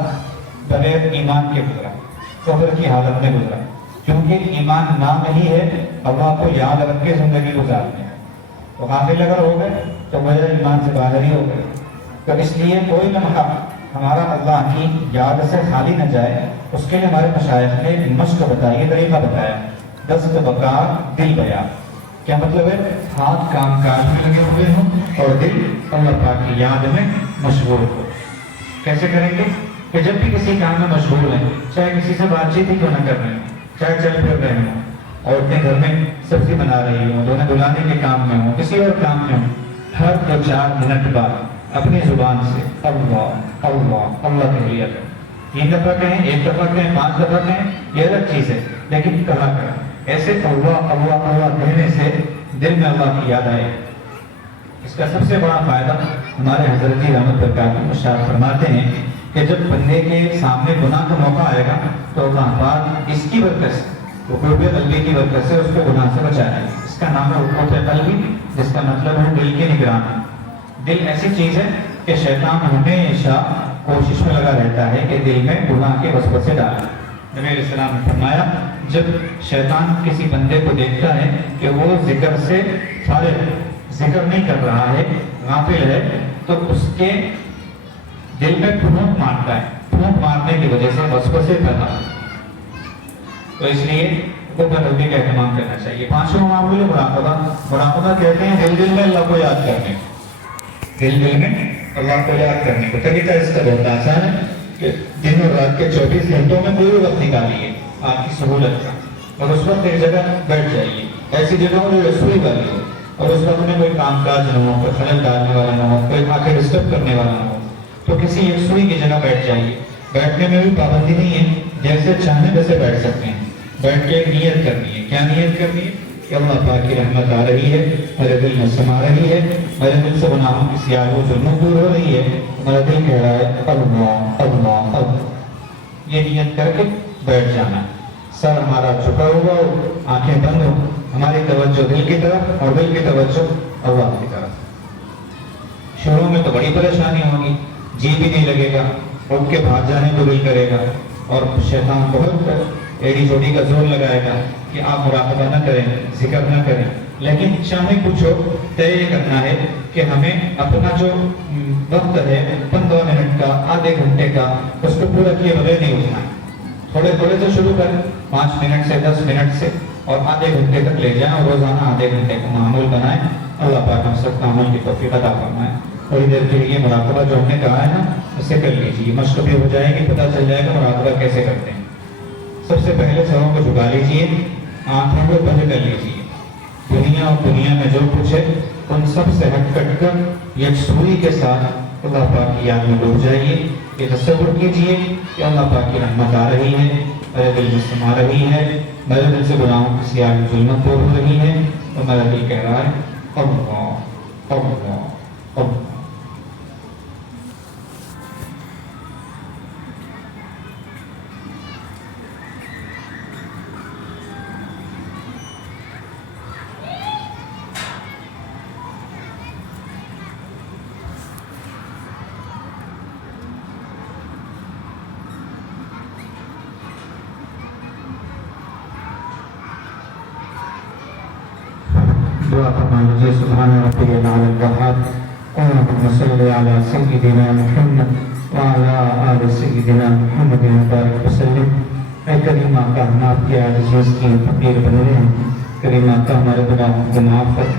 بغیر ایمان کے گزرا، کفر کی حالت میں گزرا. کیونکہ ایمان نام ہی ہے اللہ کو یاد رکھ کے زندگی گزارنے. تو غافل اگر ہو گئے تو بغیر ایمان سے باہر ہی ہو گئے. تو اس لیے کوئی لمحہ ہمارا اللہ کی یاد سے خالی نہ جائے، اس کے لیے ہمارے مشائخ نے مشق بتائی، طریقہ بتایا. دست بکار دل بیان. کیا مطلب ہے؟ ہاتھ کام کاج میں لگے ہوئے ہوں اور دل اللہ پاک کی یاد میں مشغول ہو. کیسے کریں گے؟ کہ جب بھی کسی کام میں مشغول ہیں، چاہے کسی سے بات چیت ہی کیوں نہ کر رہے ہوں، چاہے چل پھر رہے ہوں، عورتیں گھر میں سبزی بنا رہی ہوں، دونوں دلانے کے کام میں ہوں، کسی اور کام میں ہوں، ہر 2-4 منٹ بعد اپنی زبان سے اللہ اللہ اللہ کہہ لیا کریں. 3 دفعہ کہیں، 1 دفعہ کہیں، 5 دفعہ کہیں، یہ الگ چیز ہے، لیکن کہا کریں. ایسے اللہ اللہ اللہ کہنے سے دل میں اللہ کی یاد آئے. اس کا سب سے بڑا فائدہ ہمارے حضرت جی رحمت برکاتہ ارشاد فرماتے ہیں کہ جب بندے کے سامنے گناہ کا موقع آئے گا تو اللہ پاک اس کی برکت سے، وقوف قلبی کی برکت سے اس کو گناہ سے بچائے. اس کا نام ہے وقوف قلبی، جس کا مطلب ہے دل کی نگرانی. دل ایسی چیز ہے کہ شیطان ہمیشہ کوشش میں لگا رہتا ہے کہ دل میں گناہ کے وسوسے ڈالے. نبی علیہ السلام نے فرمایا جب شیطان کسی بندے کو دیکھتا ہے کہ وہ ذکر سے فارغ، ذکر نہیں کر رہا ہے، غافل ہے، تو اس کے دل میں پھونک مارتا ہے، پھونک مارنے کی وجہ سے وسوسے پیدا ہوتے ہیں۔ تو اس لیے تدبیر کا اہتمام کرنا چاہیے۔ پانچواں معمول مراقبہ۔ مراقبہ کہتے ہیں دل دل میں اللہ کو یاد کرنے، دل دل میں اللہ کو یاد کرنے کو۔ طریقہ اس کا بہت آسان ہے کہ دن اور رات کے 24 گھنٹوں میں کوئی وقت نکالیے آپ کی سہولت کا، اور اس وقت ایک جگہ بیٹھ جائیے، ایسی جگہ جو رسوئی والی ہو، اور اس وقت میں کوئی کام کاج نہ ہو، کوئی خلل ڈالنے والا نہ ہو، کوئی آ کے ڈسٹرب کرنے والا نہ ہو، تو کسی ایک سوئی کی جگہ بیٹھ جائیے۔ بیٹھنے میں بھی پابندی نہیں ہے، جیسے چاہیں ویسے بیٹھ سکتے ہیں۔ بیٹھ کے ایک نیت کرنی ہے۔ کیا نیت کرنی ہے؟ کہ اللہ پاک کی رحمت آ رہی ہے، میرے دل میں سما رہی ہے، میرے دل سے گناہوں کی سیاہ و ظلم دور ہو رہی ہے، میرا دل کہہ رہا ہے اللہ اللہ اللہ۔ یہ نیت کر کے بیٹھ جانا، سر ہمارا جھکا ہوا ہو، آنکھیں بند ہو، ہماری توجہ دل کی طرف اور دل کی توجہ اللہ کی طرف۔ شروع میں تو بڑی پریشانی ہوگی، جی بھی نہیں لگے گا، اٹھ کے بھاگ جانے کو دل کرے گا، اور شیطان بہت ایڑی چوٹی کا زور لگائے گا کہ آپ مراقبہ نہ کریں، ذکر نہ کریں۔ لیکن چاہے کچھ ہو، طے یہ کرنا ہے کہ ہمیں اپنا جو وقت ہے 15 منٹ کا، آدھے گھنٹے کا، اس کو پورا کیے بغیر نہیں اٹھنا ہے۔ تھوڑے تھوڑے سے شروع کریں، 5 منٹ سے 10 منٹ سے، اور آدھے گھنٹے تک لے جائیں، اور روزانہ آدھے گھنٹے کا معمول بنائیں۔ اللہ پاک ہم سب کا عمل کی توفیق عطا فرمائے۔ تھوڑی دیر کے لیے مراقبہ جو ہم نے کہا ہے نا، اسے کر لیجیے، مشق بھی ہو جائے گی، پتہ چل جائے گا مراقبہ کیسے کرتے ہیں۔ سب سے پہلے سروں کو جھکا لیجیے، آنکھوں کو بند کر لیجیے۔ دنیا اور دنیا میں جو کچھ ہے ان سب سے ہٹ کٹ کر یکسوئی کے ساتھ اللہ پاک کی یاد میں ڈوب جائیے۔ یہ تصور کیجیے کہ اللہ پاک کی رحمت آ رہی ہے، میرے دل میں سما رہی ہے، میرے دل سے گناہوں کی سیاہ ظلمت دور ہو رہی ہے، اور میرا دل کہہ رہا ہے اللہ اللہ اللہ۔ دعا فرما لیجیے۔ سبحان ربی الاعلی الوہاب، اللہم صلی علی سیدنا محمد وعلی آل سیدنا محمد مبارک وسلم۔ اے کریم آقا، ہم آپ کی عاجزی کی فقیر بن رہے ہیں۔ کریم آقا، ہمارے گناہوں کو معاف کر،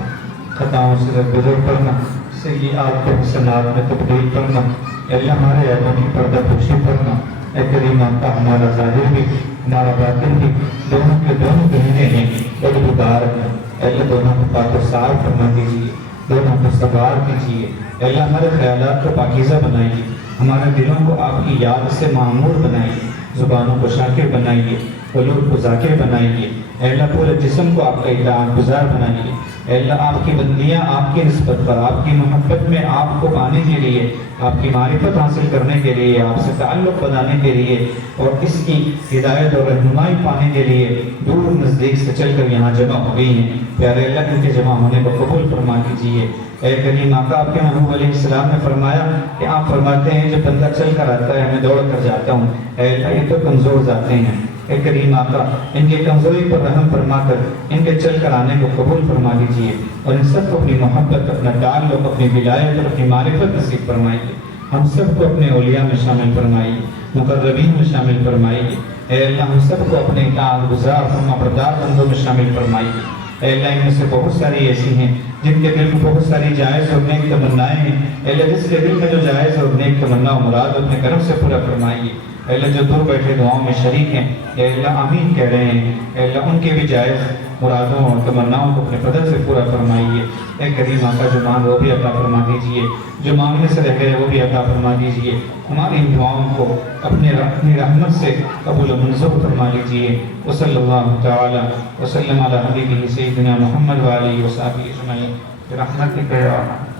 خطاؤں سے درگزر فرما، سیئات کو حسنات میں تبدیل فرما۔ اے اللہ، ہمارے عیبوں کی پردہ پوشی فرما۔ اے کریم آقا، ہمارا ظاہر بھی ہمارا باطن بھی دونوں کے دونوں گہنے ہیں، بدبودار ہیں۔ اے اللہ، دونوں کو پاک و صاف فرما دیجیے، دونوں کو سوار کیجیے۔ اے اللہ، ہمارے خیالات کو پاکیزہ بنائیے، ہمارے دلوں کو آپ کی یاد سے معمور بنائیے، زبانوں کو شاکر بنائیے، قلوب کو ذاکر بنائیے۔ اے اللہ، پورے جسم کو آپ کا اطاعت گزار بنائیے۔ اے اللہ، آپ کی بندیاں آپ کی نسبت پر، آپ کی محبت میں آپ کو پانے کے لیے، آپ کی معرفت حاصل کرنے کے لیے، آپ سے تعلق بنانے کے لیے، اور اس کی ہدایت اور رہنمائی پانے کے لیے دور نزدیک سے چل کر یہاں جمع ہو گئی ہیں۔ پیارے اللہ، ان کے جمع ہونے کو قبول فرما کیجیے۔ اے کریم آقا، آپ کے محبوب علیہ السلام نے فرمایا کہ آپ فرماتے ہیں جب بندہ چل کر آتا ہے میں دوڑ کر جاتا ہوں۔ اے اللہ، یہ تو کمزور ذاتیں ہیں۔ اے کریم آقا، ان کی کمزوری پر رحم فرما کر ان کے چل کر آنے کو قبول فرما دیجیے، اور ان سب کو اپنی محبت، اپنا تعلق، اپنی ولایت اور اپنی معرفت نصیب فرمائیے۔ ہم سب کو اپنے اولیاء میں شامل فرمائیے، مقربین میں شامل فرمائیے۔ اے اللہ، ہم سب کو اپنے اطاعت گزار فرما بردار بندوں میں شامل فرمائیے۔ اے اللہ، ان میں سے بہت ساری ایسی ہیں جن کے دل میں بہت ساری جائز اور نیک تمنائیں ہیں۔ اے اللہ، جس کے دل میں جو جائز اور نیک تمنا و مراد اپنے کرم سے پورا فرمائیے۔ اے اللہ، جو دور بیٹھے دعاؤں میں شریک ہیں، اے اللہ آمین کہہ رہے ہیں، اے اللہ ان کے بھی جائز مرادوں اور تمناؤں کو اپنے فضل سے پورا فرمائیے۔ اے کریم آقا، جو مانگ وہ بھی عطا فرما دیجیے، جو مانگنے سے رہ گئے وہ بھی عطا فرما دیجیے۔ ہماری ان دعاؤں کو اپنی رحمت سے قبول و منظور فرما لیجیے۔ وصلی اللہ تعالی وسلم علی حبیبہ سیدنا محمد وآلہ وصحبہ اجمعین برحمتک یا ارحم۔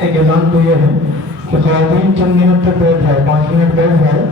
ایک اعلان تو یہ ہے کہ خواتین چند منٹ تک بیٹھ جائے، 5 منٹ بیٹھ جائے۔